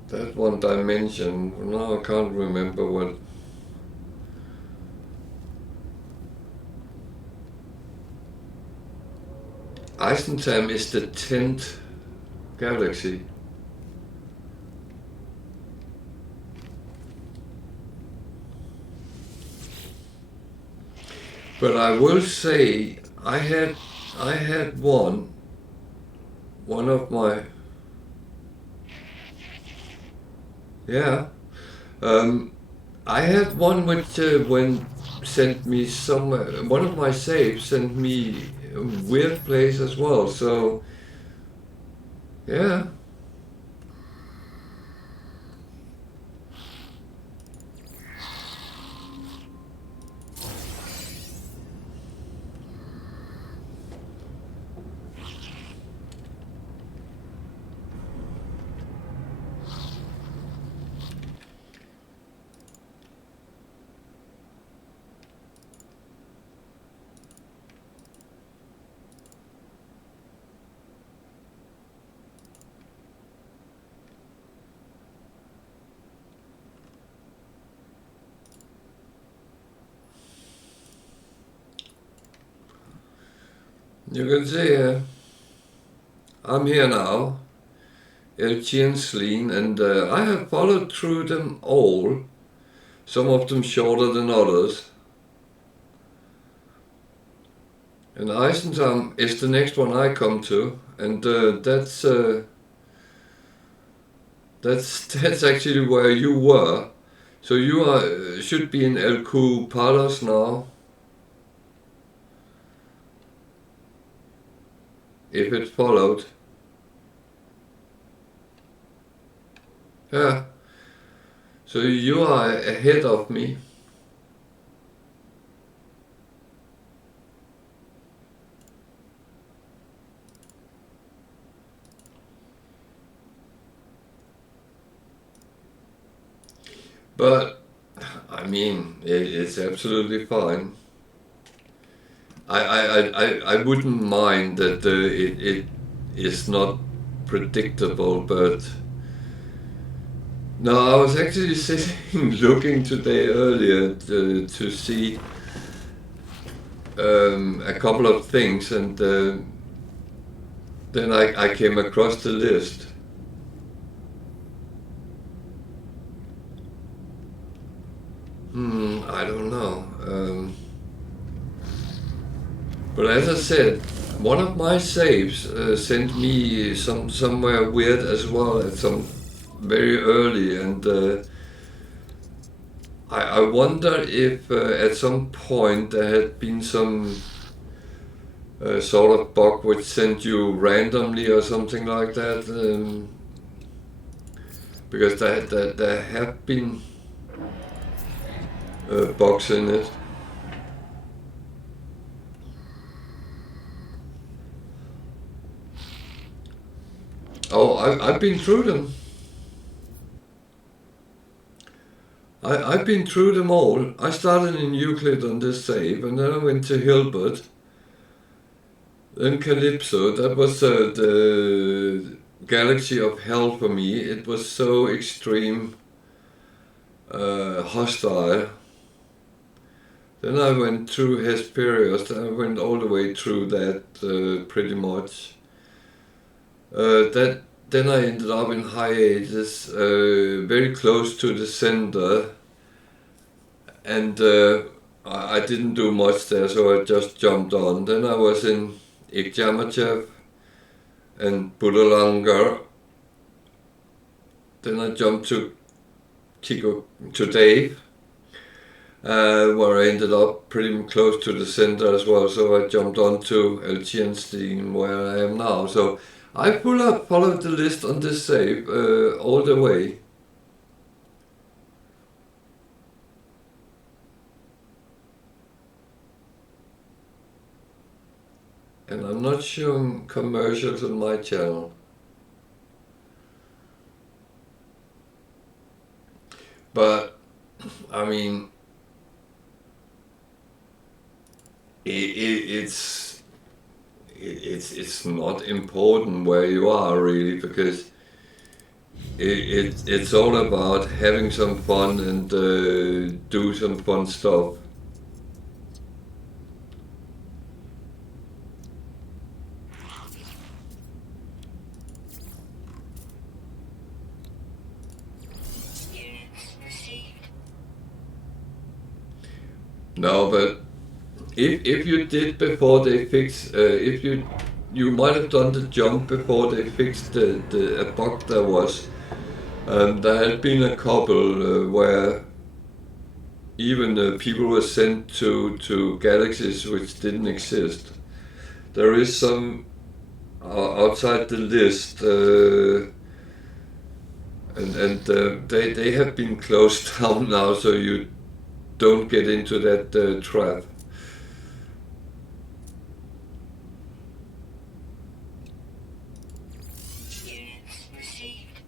that one dimension. Now I can't remember what Eisentam is the 10th galaxy. But I will say I had one of my I had one which sent me somewhere. One of my saves sent me a weird place as well. So yeah. You can see I'm here now, Eltiensleen, and I have followed through them all, some of them shorter than others. And Eisentam is the next one I come to, and that's actually where you were. So you should be in Elku Palos now. If it followed. Yeah. So you are ahead of me. But I mean, it's absolutely fine. I wouldn't mind that it is not predictable, but no, I was actually sitting looking today earlier to see a couple of things, and then I came across the list. I don't know. But as I said, one of my saves sent me somewhere weird as well at some very early, and I wonder if at some point there had been some sort of bug which sent you randomly or something like that, because there have been bugs in it. Oh, I've been through them. I've been through them all. I started in Euclid on this save, and then I went to Hilbert, then Calypso. That was the galaxy of hell for me. It was so extreme, hostile. Then I went through Hesperios. I went all the way through that pretty much. Then I ended up in hiatus, very close to the center, and I didn't do much there, so I just jumped on. Then I was in Ikjamachev and Budalangar. Then I jumped to Dave, where I ended up pretty close to the center as well, so I jumped on to Eltiensleen, where I am now. So I followed the list on this save all the way. And I'm not showing commercials on my channel. But, I mean, it's not important where you are really, because it's all about having some fun and do some fun stuff. No, but if you did before they fixed, if you might have done the jump before they fixed the a bug there was. There had been a couple where even people were sent to galaxies which didn't exist. There is some outside the list, and they have been closed down now, so you don't get into that trap. Units received.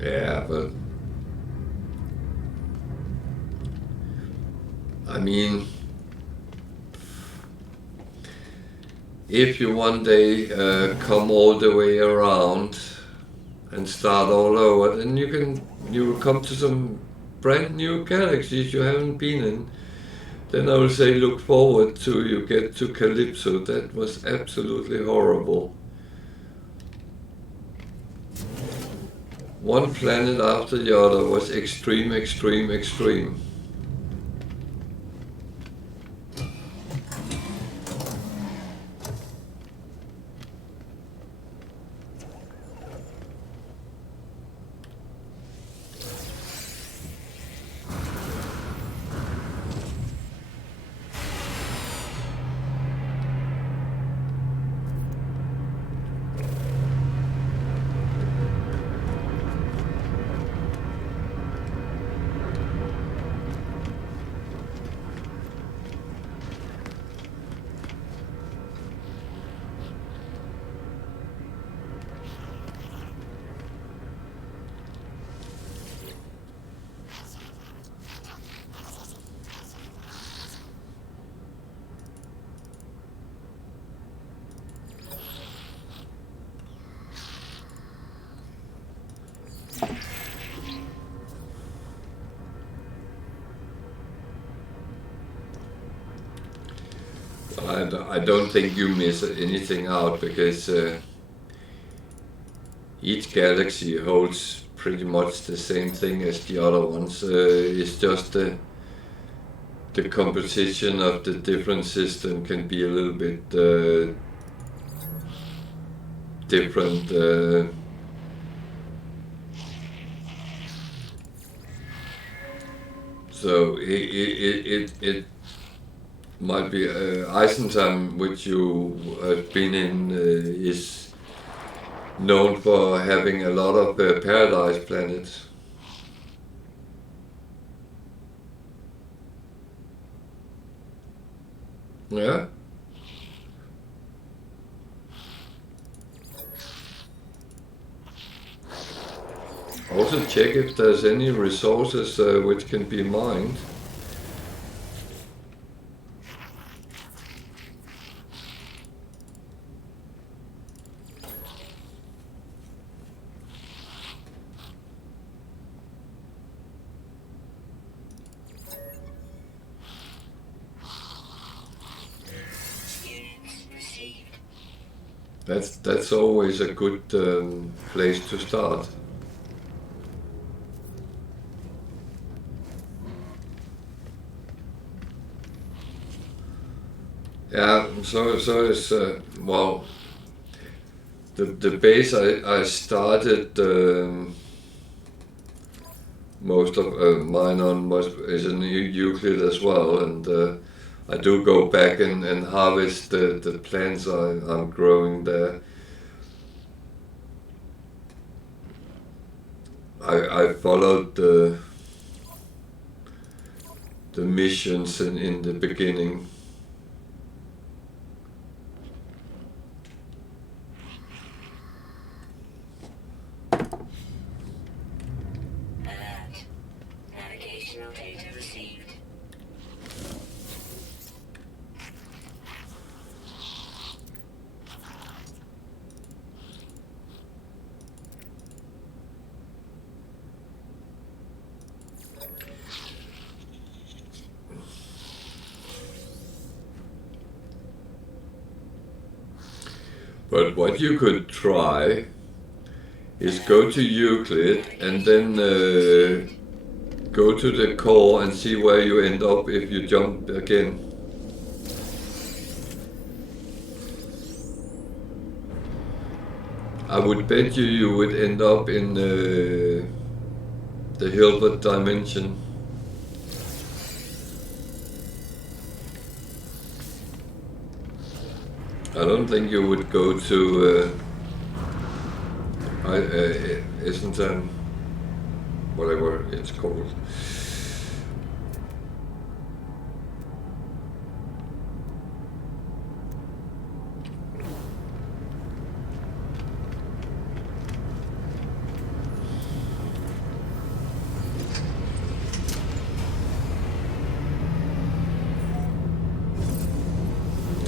Yeah, but I mean, if you one day come all the way around and start all over, then you will come to some brand new galaxies you haven't been in. Then I will say look forward to you get to Calypso. That was absolutely horrible. One planet after the other was extreme, extreme, extreme. I don't think you miss anything out because each galaxy holds pretty much the same thing as the other ones. It's just the composition of the different system can be a little bit different. So it might be Eisentime, which you have been in, is known for having a lot of paradise planets. Yeah. Also check if there's any resources which can be mined. Units received. That's always a good place to start. Yeah, so it's well, the base I started most of mine on is in Euclid as well, and I do go back and harvest the plants I'm growing there. I followed the missions in the beginning. Alert. Navigational data received. But what you could try is go to Euclid and then go to the core and see where you end up if you jump again. I would bet you would end up in the Hilbert dimension. I don't think you would go to Eltiensleen, whatever it's called.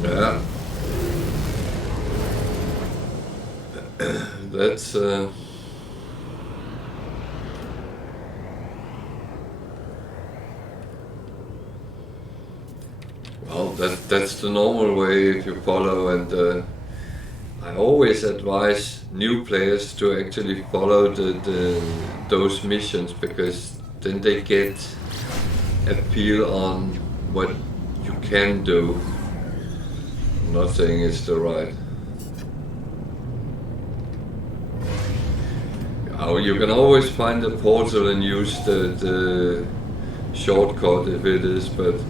Yeah. That's well, that's the normal way if you follow, and I always advise new players to actually follow those missions, because then they get a feel on what you can do. I'm not saying it's the right. Oh, you can always find a portal and use the shortcut if it is, but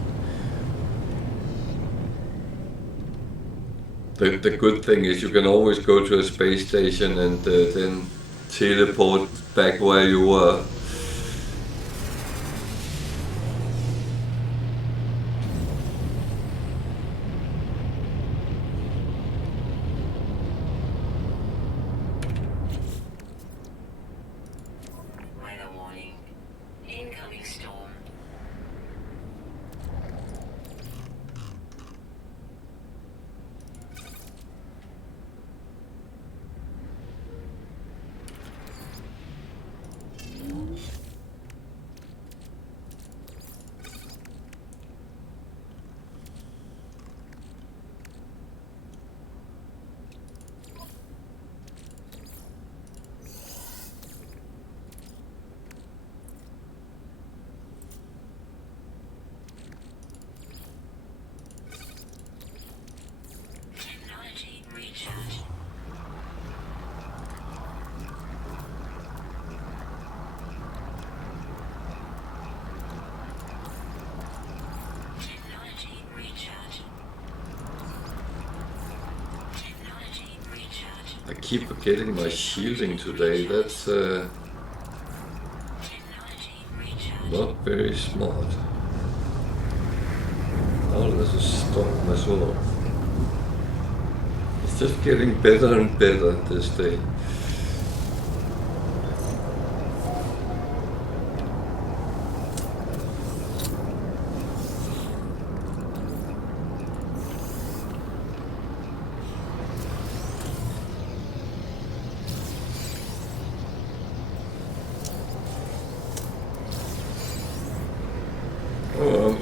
the good thing is you can always go to a space station and then teleport back where you were. Weather warning. Incoming storm. Technology recharge. Technology recharge. Technology recharge. I keep forgetting my shielding today. That's Technology recharge. not very smart. Oh, this is stop as well. It's just getting better and better this day. Oh,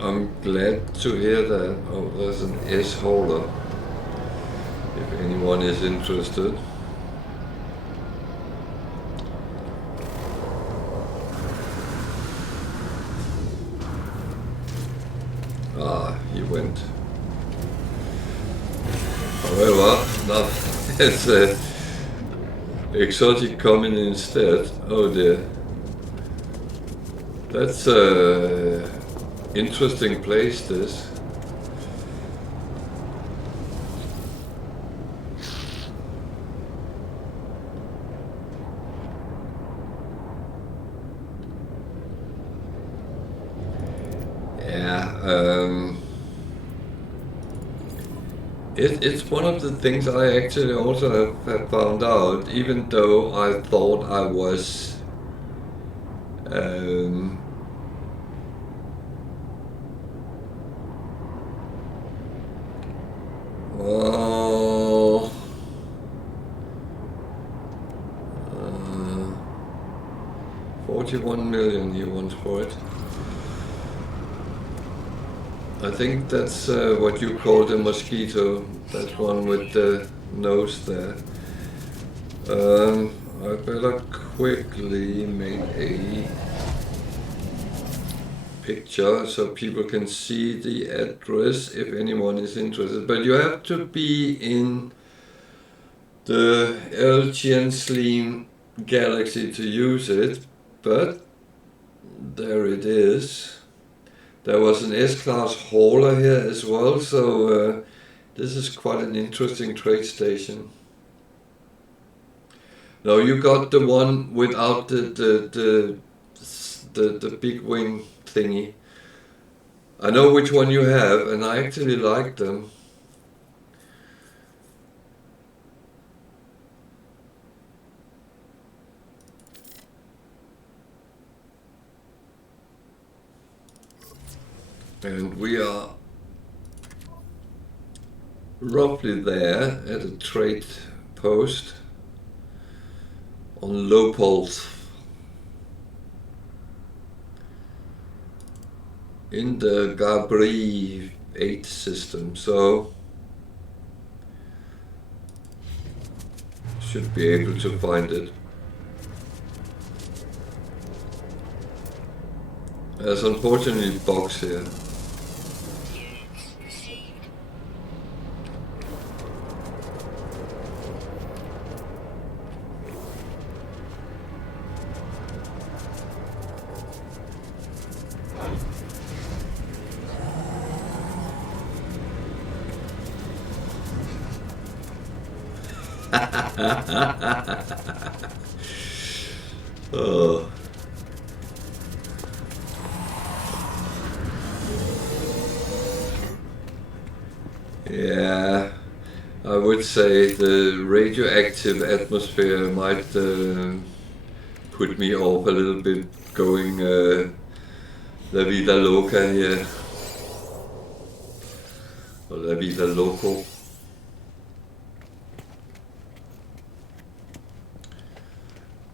I'm glad to hear that. Oh, there's an S holder. If anyone is interested. Ah, he went. However, now it's exotic coming instead. Oh dear. That's a interesting place, this. Yeah, it's one of the things I actually also have found out, even though I thought I was well, 41 million he wants for it. I think that's what you call the mosquito, that one with the nose there. I better quickly make a picture so people can see the address if anyone is interested. But you have to be in the Eltiensleen galaxy to use it, but there it is. There was an S-class hauler here as well, so this is quite an interesting trade station. No, you got the one without the big wing thingy. I know which one you have, and I actually like them. And we are roughly there at a trade post on low pulse in the Gabri 8 system, so should be able to find it. There's unfortunately bugs here. Oh. Yeah, I would say the radioactive atmosphere might put me off a little bit going La Vida Loca here. Or La Vida Loco.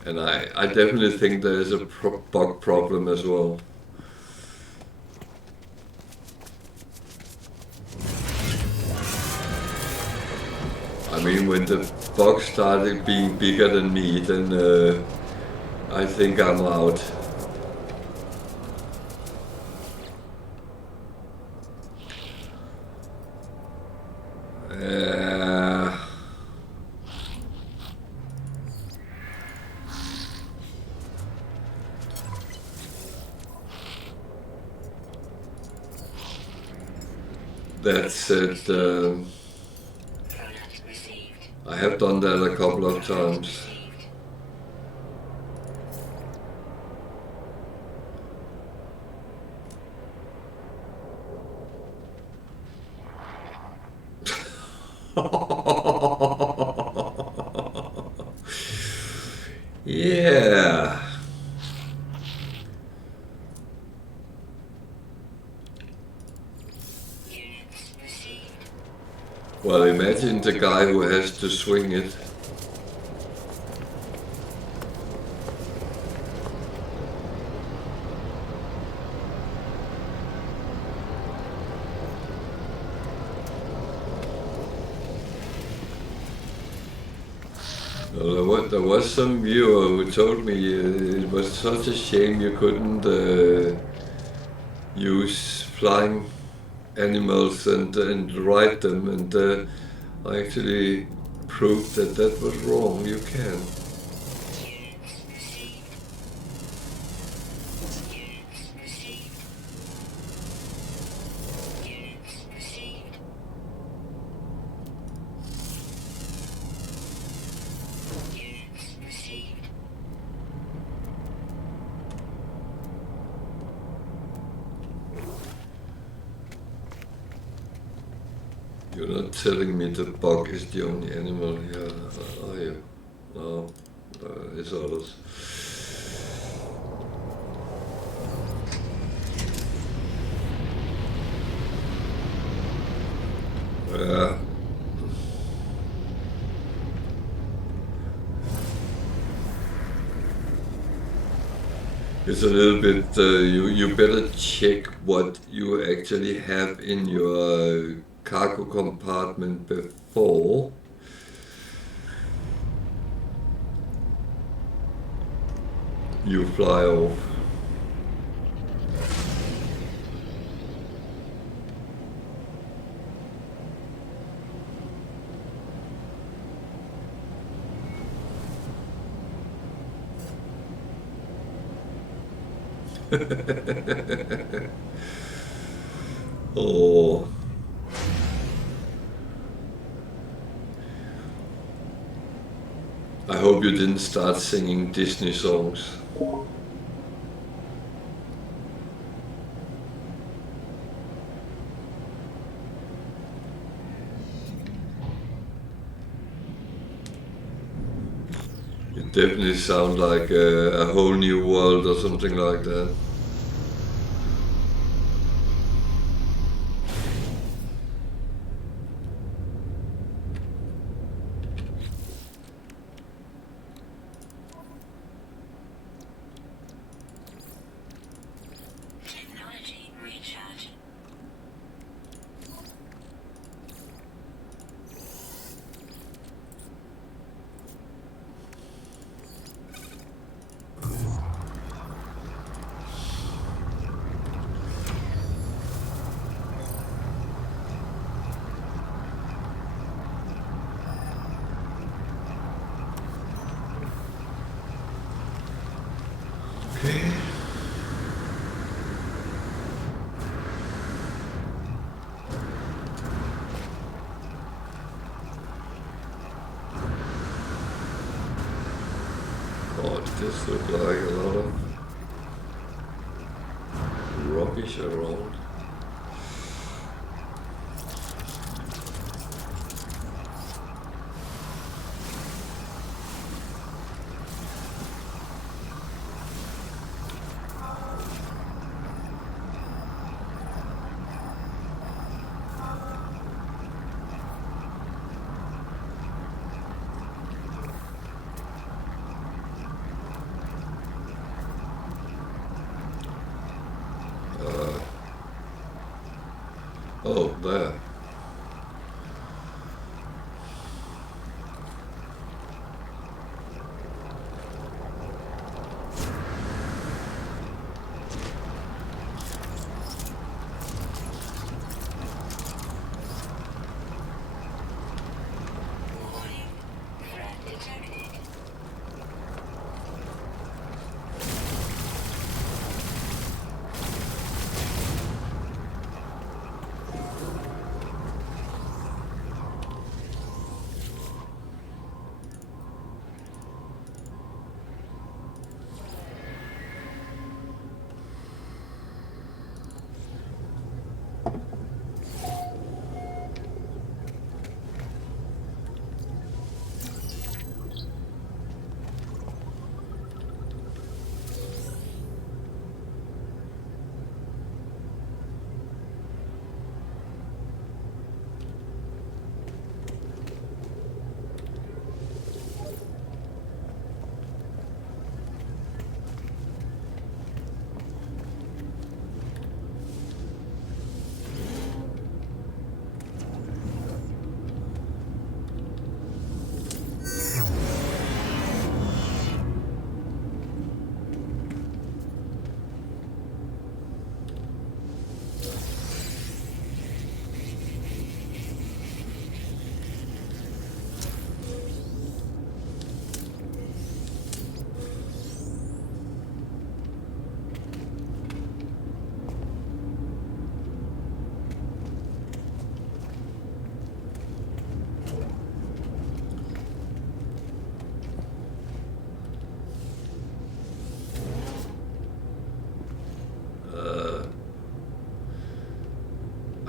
And I definitely think there is a bug problem as well. I mean, when the bug started being bigger than me, then I think I'm out. That said, I have done that a couple of times. Yeah. Well, imagine the guy who has to swing it. Well, there was some viewer who told me it was such a shame you couldn't use flying animals and ride them, and I actually proved that that was wrong. You can. You're not telling me the bug is the only animal here, are you? No, it's others. Yeah. It's a little bit, you better check what you actually have in your cargo compartment before You fly off. Oh. I hope you didn't start singing Disney songs. You definitely sound like a whole new world or something like that. Technology recharge. Okay. Oh, this looks like a lot of rubbish around. Oh, there. Warning. Threat detected.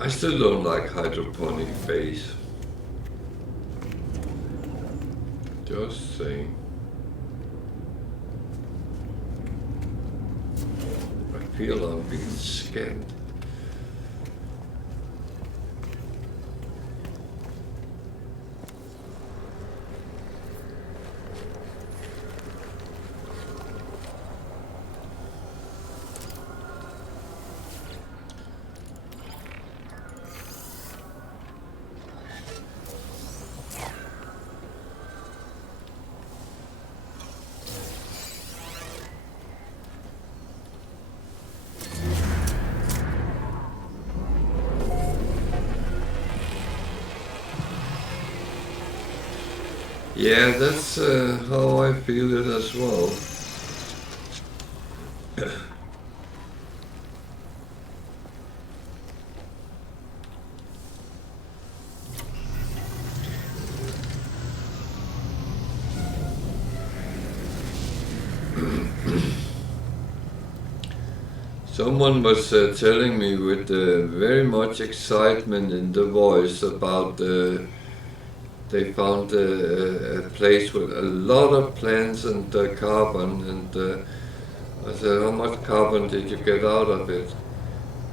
I still don't like hydroponic base. Just saying. I feel I'm being scammed. Yeah, that's how I feel it as well. Someone was telling me with very much excitement in the voice about they found a place with a lot of plants and carbon, and I said, how much carbon did you get out of it?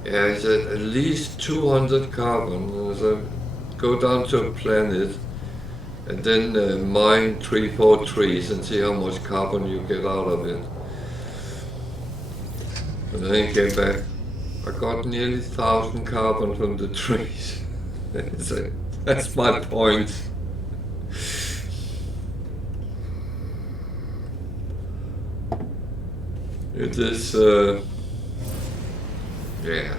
Yeah, he said, at least 200 carbon. And I said, go down to a planet and then mine 3-4 trees and see how much carbon you get out of it. And then he came back, I got nearly 1,000 carbon from the trees. So that's my point. It is, yeah.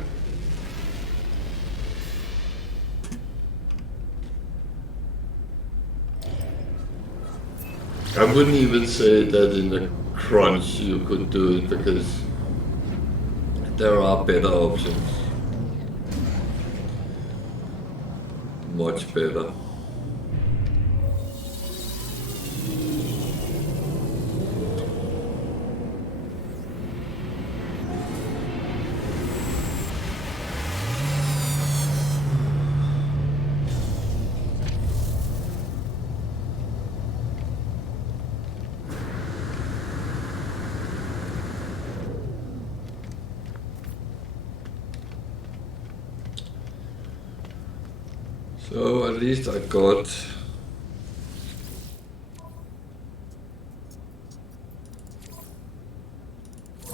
I wouldn't even say that in a crunch you could do it, because there are better options. Much better. So at least I got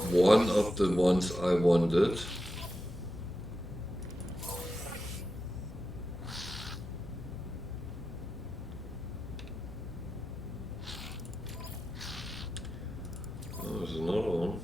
one of the ones I wanted. Oh, there's another one.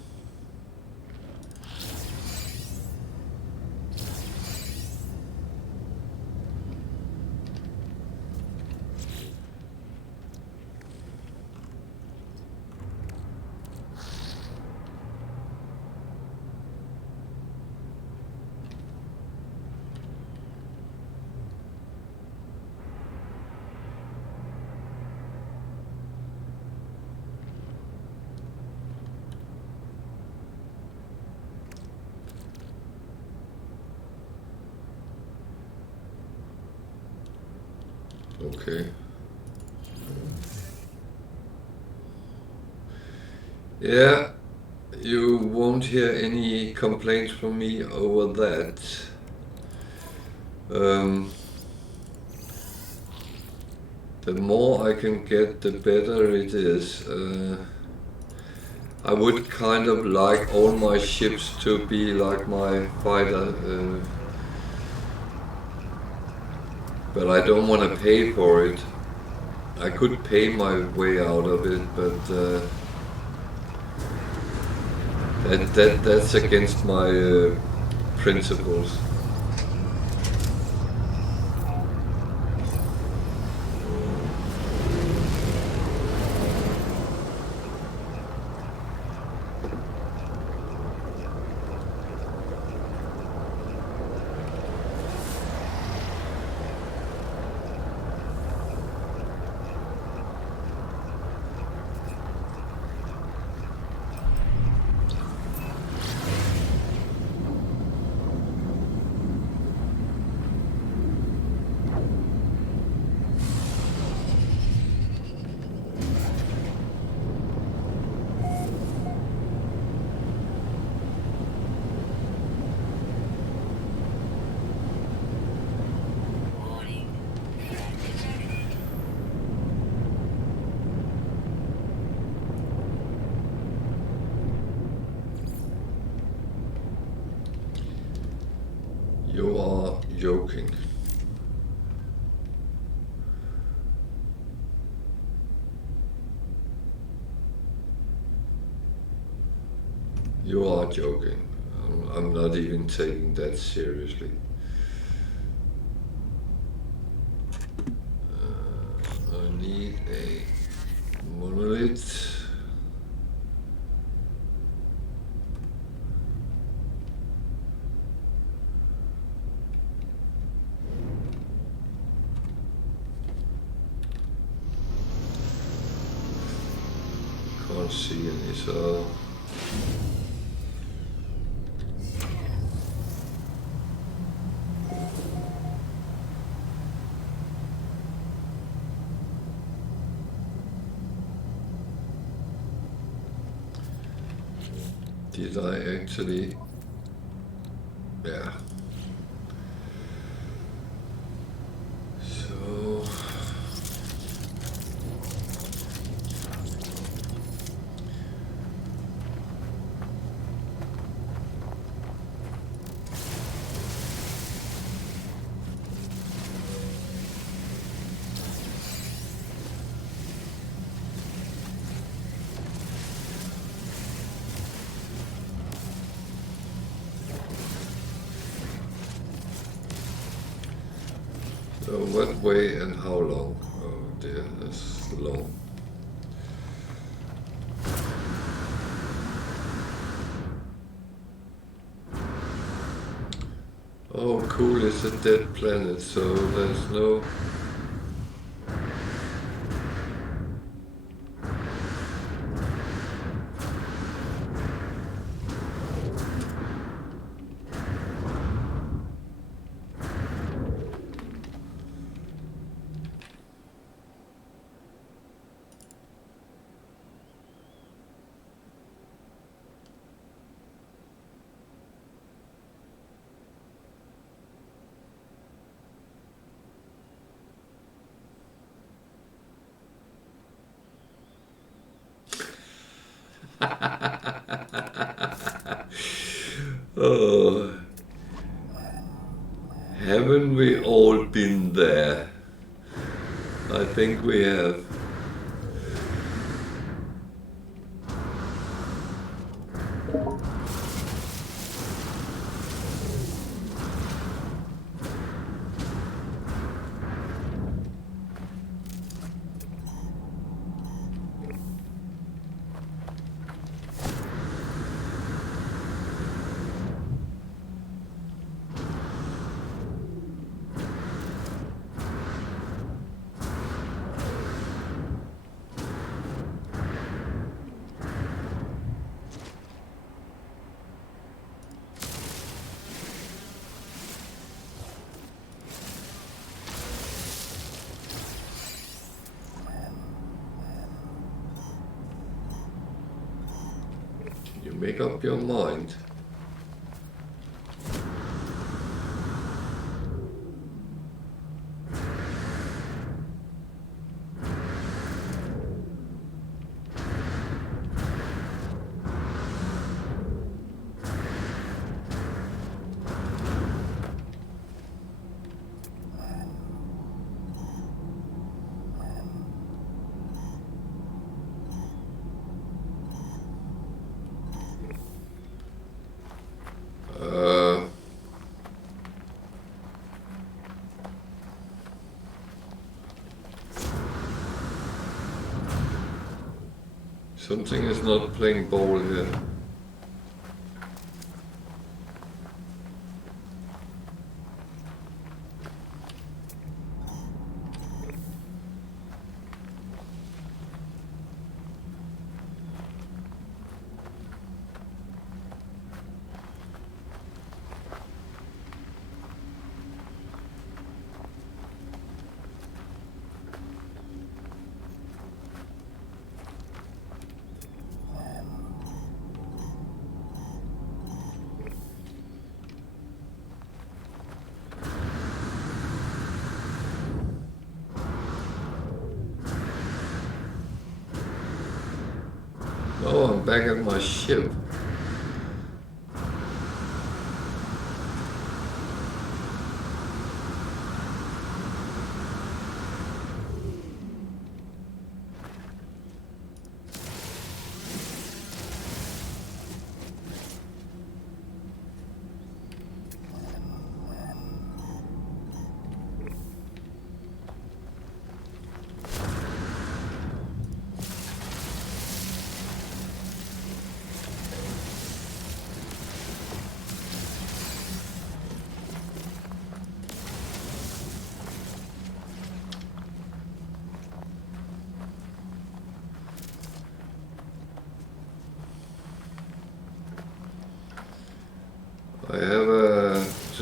Okay. Yeah, you won't hear any complaints from me over that. The more I can get, the better it is. I would kind of like all my ships to be like my fighter, but I don't want to pay for it. I could pay my way out of it, but that's against my principles. You are joking. You are joking. I'm not even taking that seriously. I need a it. Can't see any, so did I actually? Yeah. So what way and how long? Oh dear, that's long. Oh cool, it's a dead planet, so there's no... Oh, haven't we all been there? I think we have. You make up your mind. Something is not playing ball here. Oh, I'm back at my ship.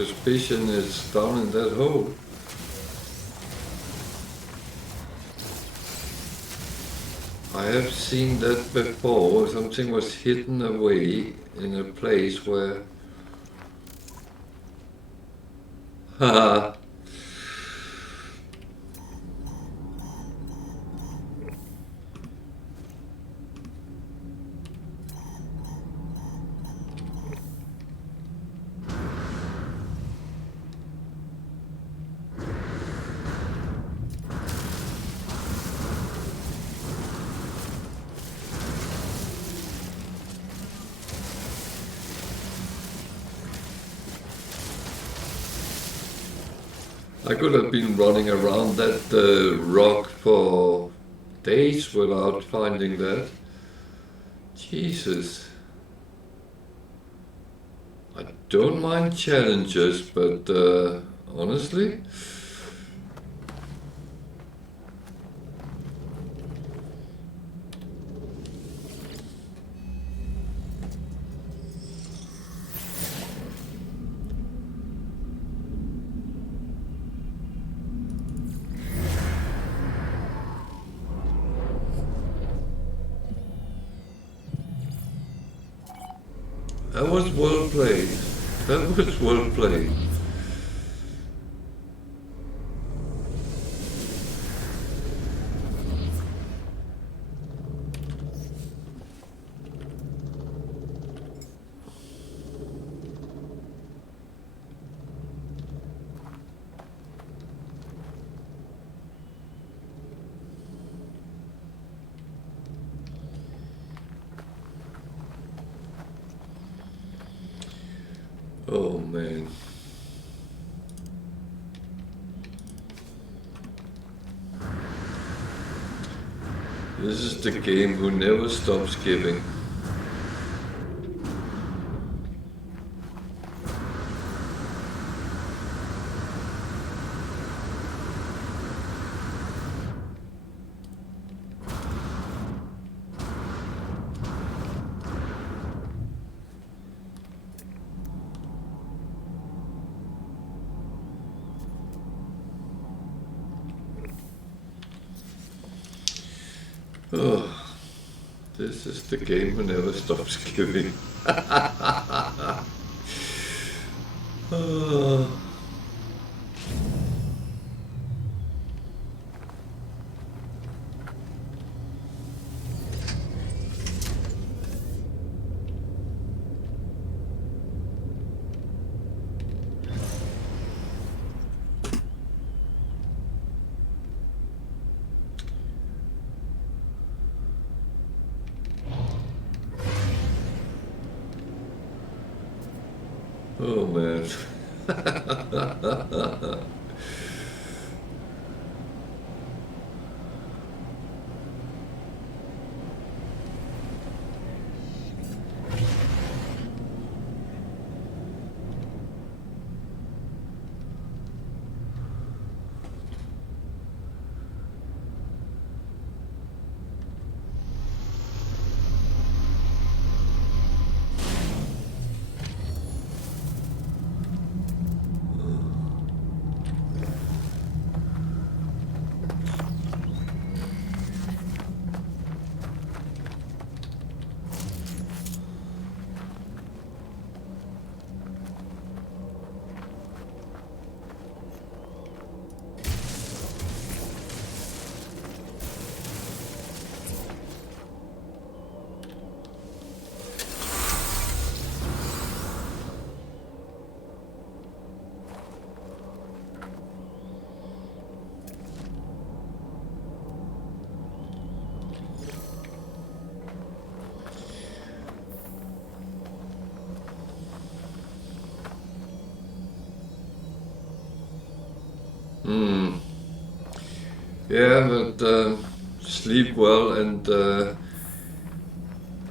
suspicion it's down in that hole. I have seen that before. Something was hidden away in a place where... Haha. I could have been running around that rock for days without finding that. Jesus. I don't mind challenges, but honestly... That was well played. That was well played. Oh man. This is the game who never stops giving. Oh, this is the game who never stops giving. Oh. Oh man. Yeah, but sleep well, and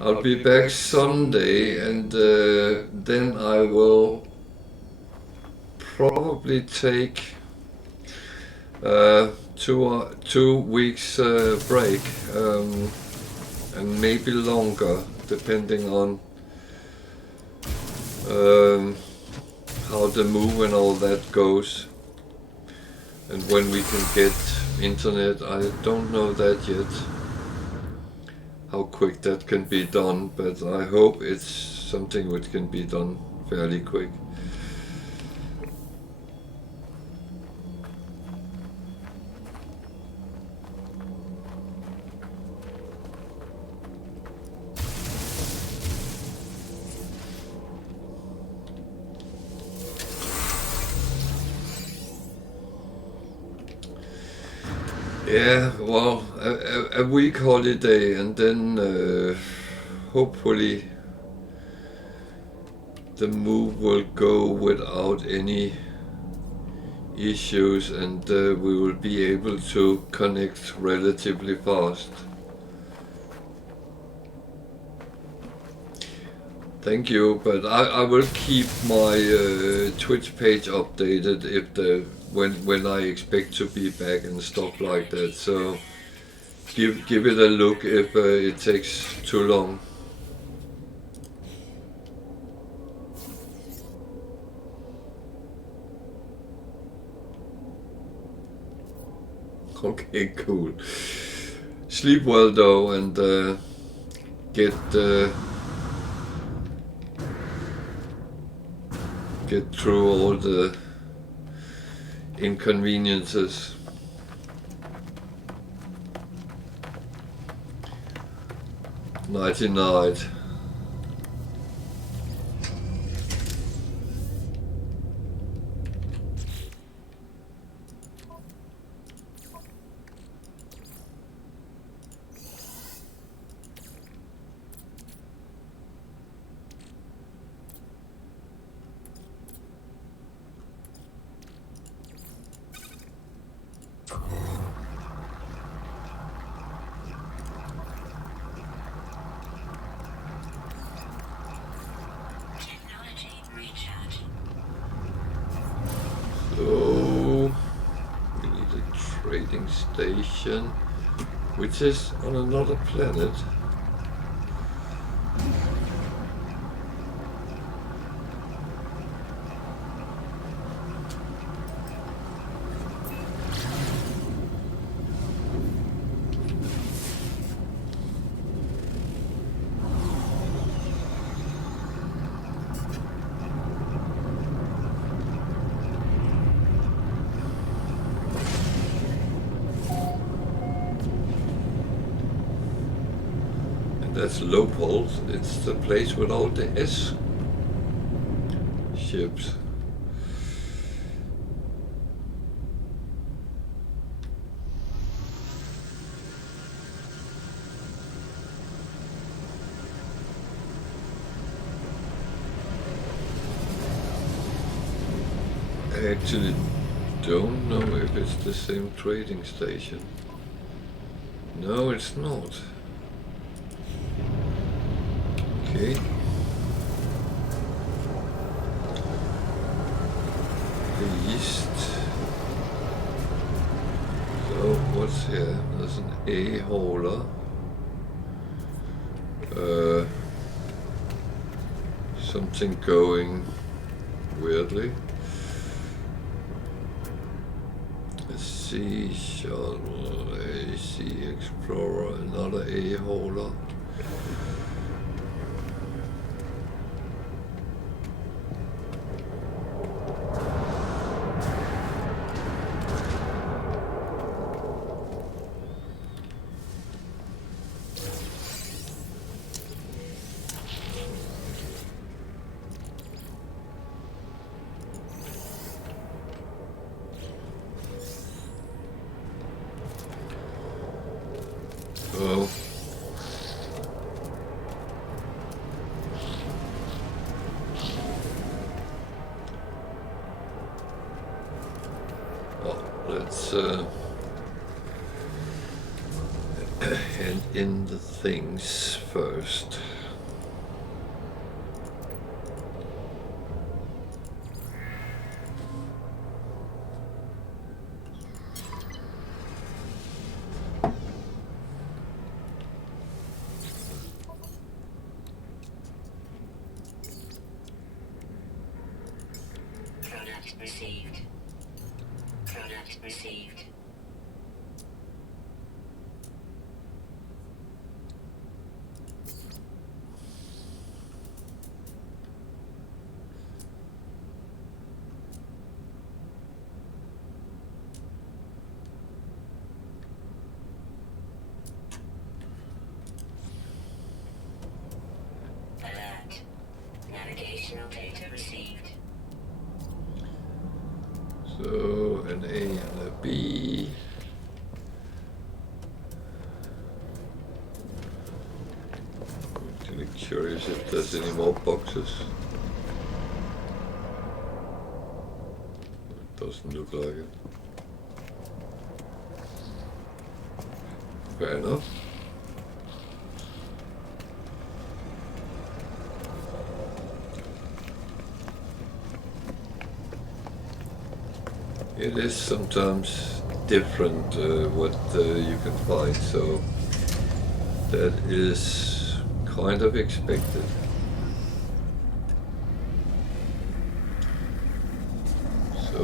I'll be back Sunday, and then I will probably take 2 weeks break, and maybe longer, depending on how the move and all that goes. And when we can get internet, I don't know that yet. How quick that can be done, but I hope it's something which can be done fairly quick. Yeah, well, a week holiday, and then hopefully the move will go without any issues, and we will be able to connect relatively fast. Thank you, but I will keep my Twitch page updated if when I expect to be back and stuff like that. So give it a look if it takes too long. Okay, cool. Sleep well though, and get through all the inconveniences. Nighty night. So we need a trading station, which is on another planet. That's low pulse. It's the place with all the S ships. I actually don't know if it's the same trading station. No, it's not. Okay. East. So what's here? There's an A-holer. Something going weirdly. A sea shuttle, a sea explorer, another A-holer. Oh. Well, let's hand in the things first. Product received. Product received. Alert. Navigational data received. So an A and a B. I'm really curious if there's any more boxes. It doesn't look like it. Fair enough. It is sometimes different what you can find, so that is kind of expected. So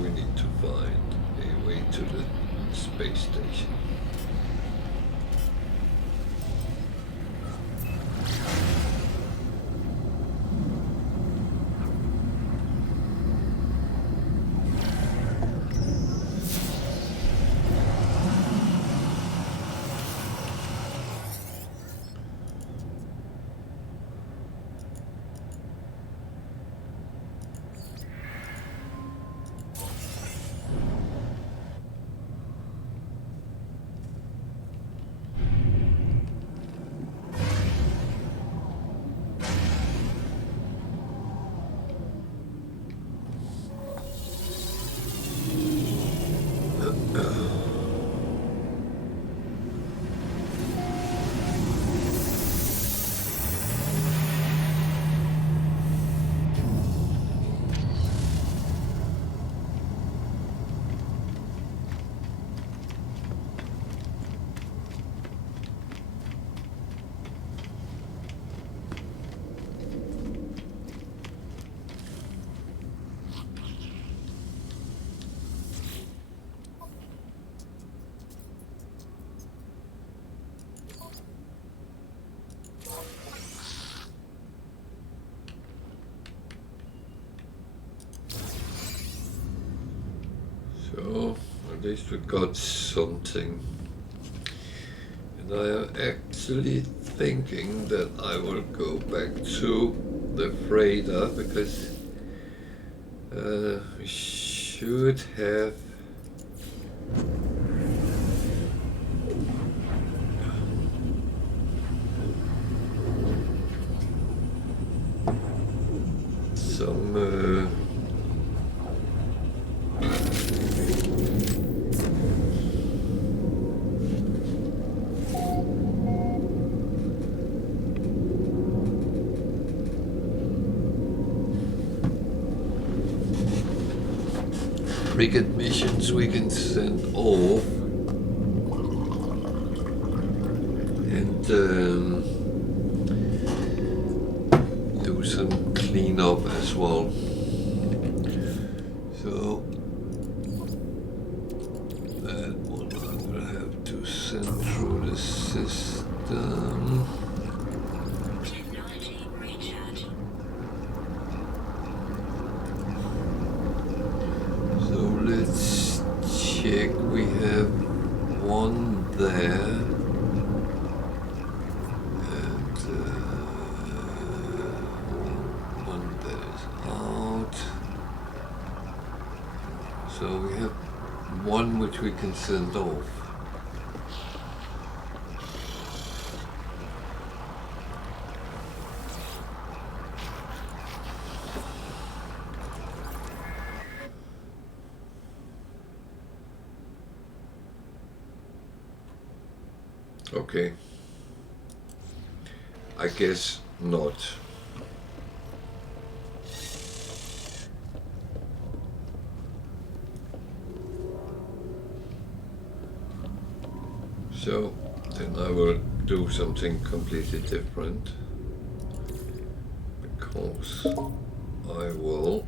we need to find a way to the space station. So at least we got something. And I am actually thinking that I will go back to the freighter because we should have some frigate missions we can send off and do some cleanup as well. So that one I will have to send through the system. Technology recharge. So let's check. We have one there. And one that is out. So we have one which we can send off. Okay. I guess not. So then I will do something completely different because I will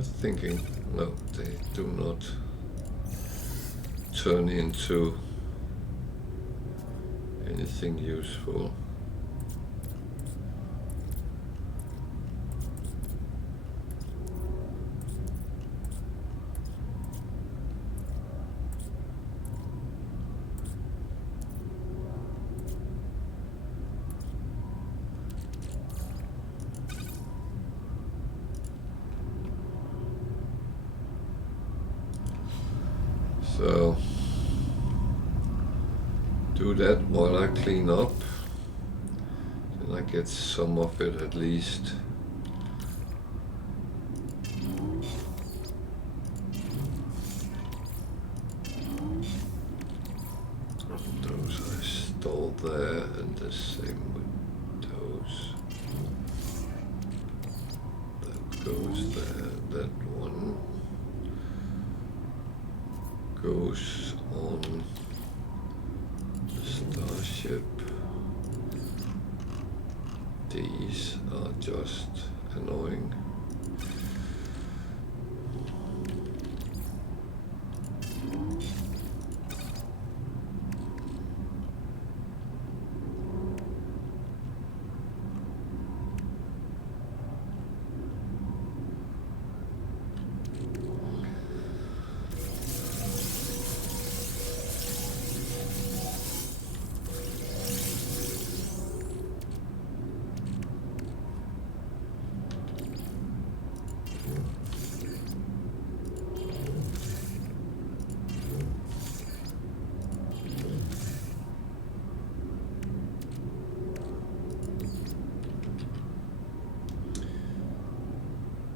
was thinking, no, they do not turn into anything useful. So do that while I clean up, and I get some of it at least. Those I stole there, and the same with those. That goes there, that one goes on the starship. These are just annoying.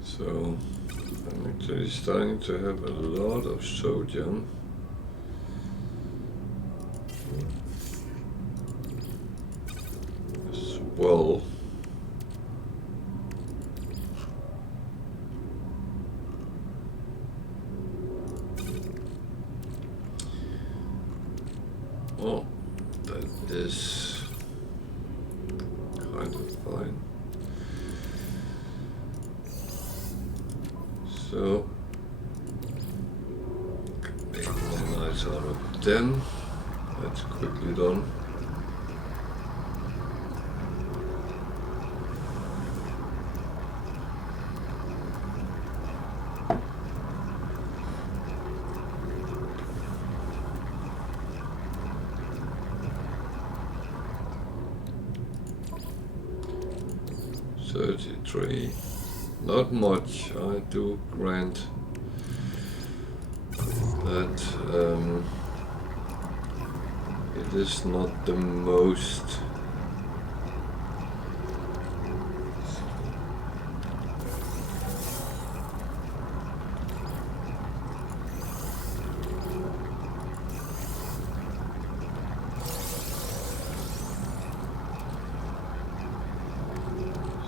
So I'm actually starting to have a lot of sodium. As well. Oh, that is kind of fine. So, make one nice out of them. That's quickly done. $33. Not much, I do grant that it is not the most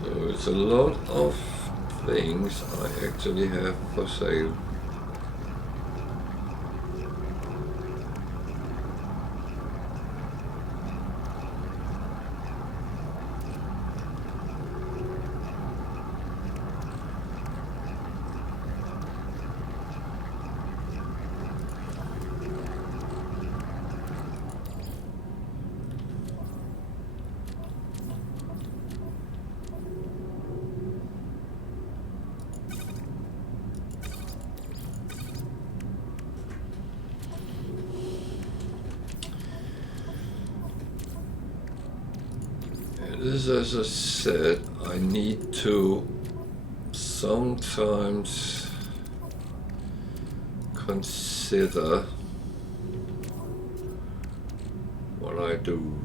so it's a lot of things I actually have for sale. This, as I said, I need to sometimes consider what I do.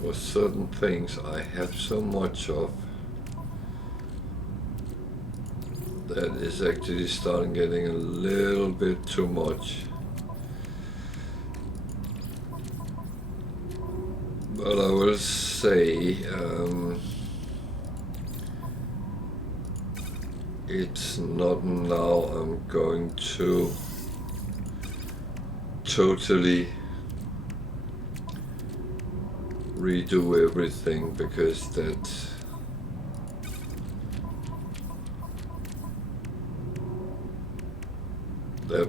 For certain things I have so much of that is actually starting getting a little bit too much. But I will say it's not now I'm going to totally redo everything, because that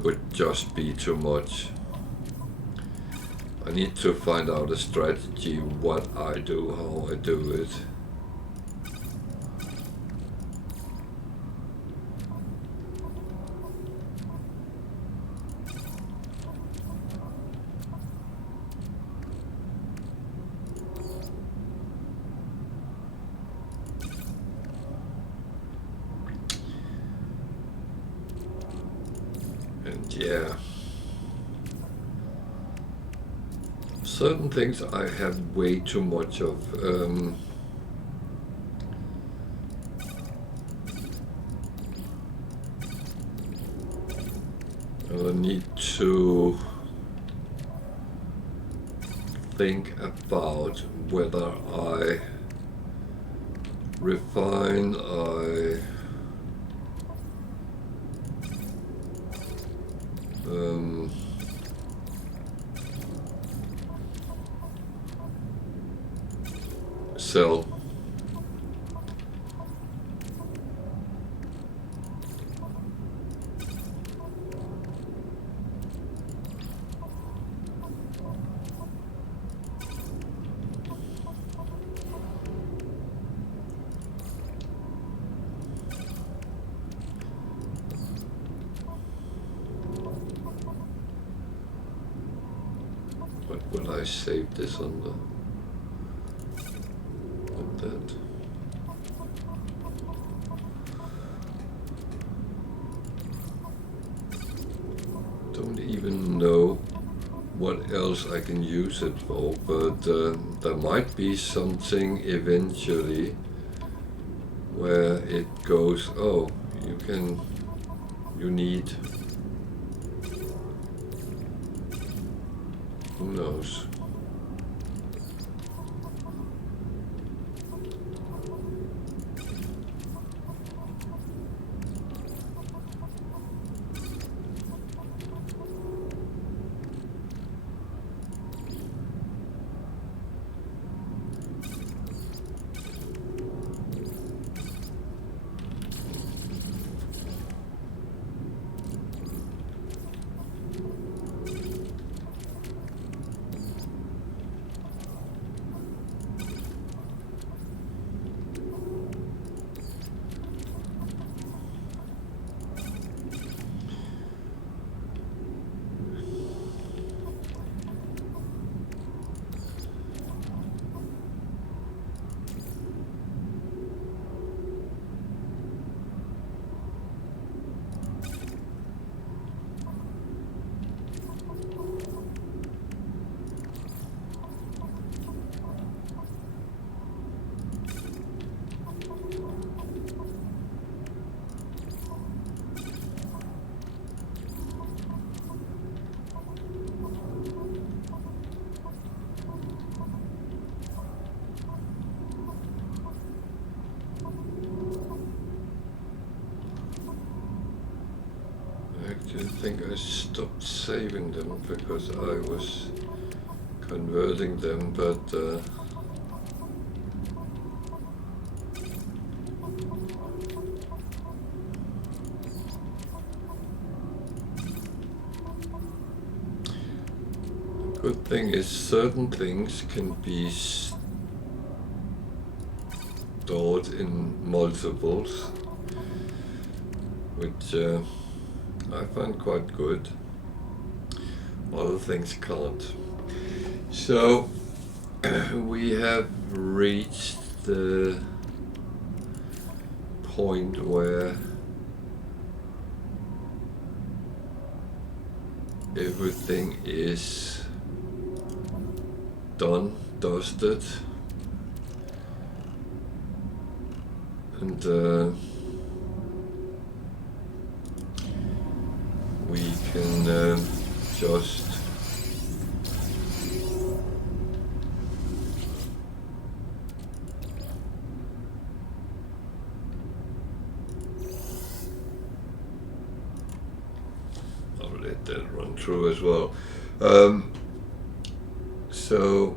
would just be too much. I need to find out a strategy, what I do, how I do it. And yeah, certain things I have way too much of. I need to think about whether I refine, sell. What will I save this under? Like that. Don't even know what else I can use it for, but there might be something eventually where it goes, oh, you need, who knows. I think I stopped saving them because I was converting them, but the good thing is certain things can be stored in multiples, which I find quite good. Other things can't. So we have reached the point where everything is done, dusted, and we can just let that run through as well. So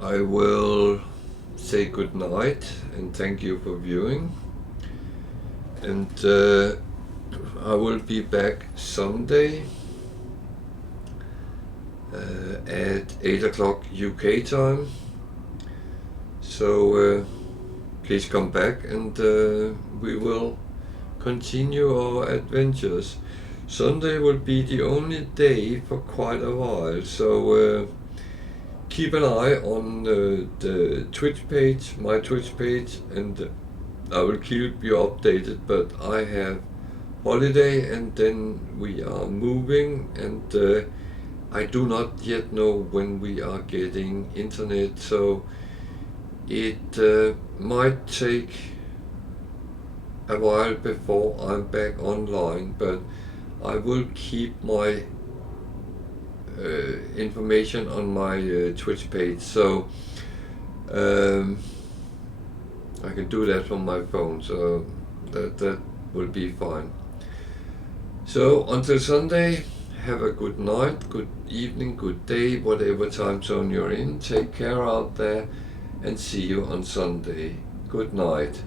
I will say good night and thank you for viewing, and I will be back Sunday at 8 o'clock UK time, so please come back and we will continue our adventures. Sunday will be the only day for quite a while, so keep an eye on the Twitch page, my Twitch page, and I will keep you updated. But I have holiday and then we are moving, and I do not yet know when we are getting internet, so it might take a while before I'm back online, but I will keep my information on my Twitch page, so I can do that from my phone, so that will be fine. So until Sunday, have a good night, good evening, good day, whatever time zone you're in. Take care out there and see you on Sunday. Good night.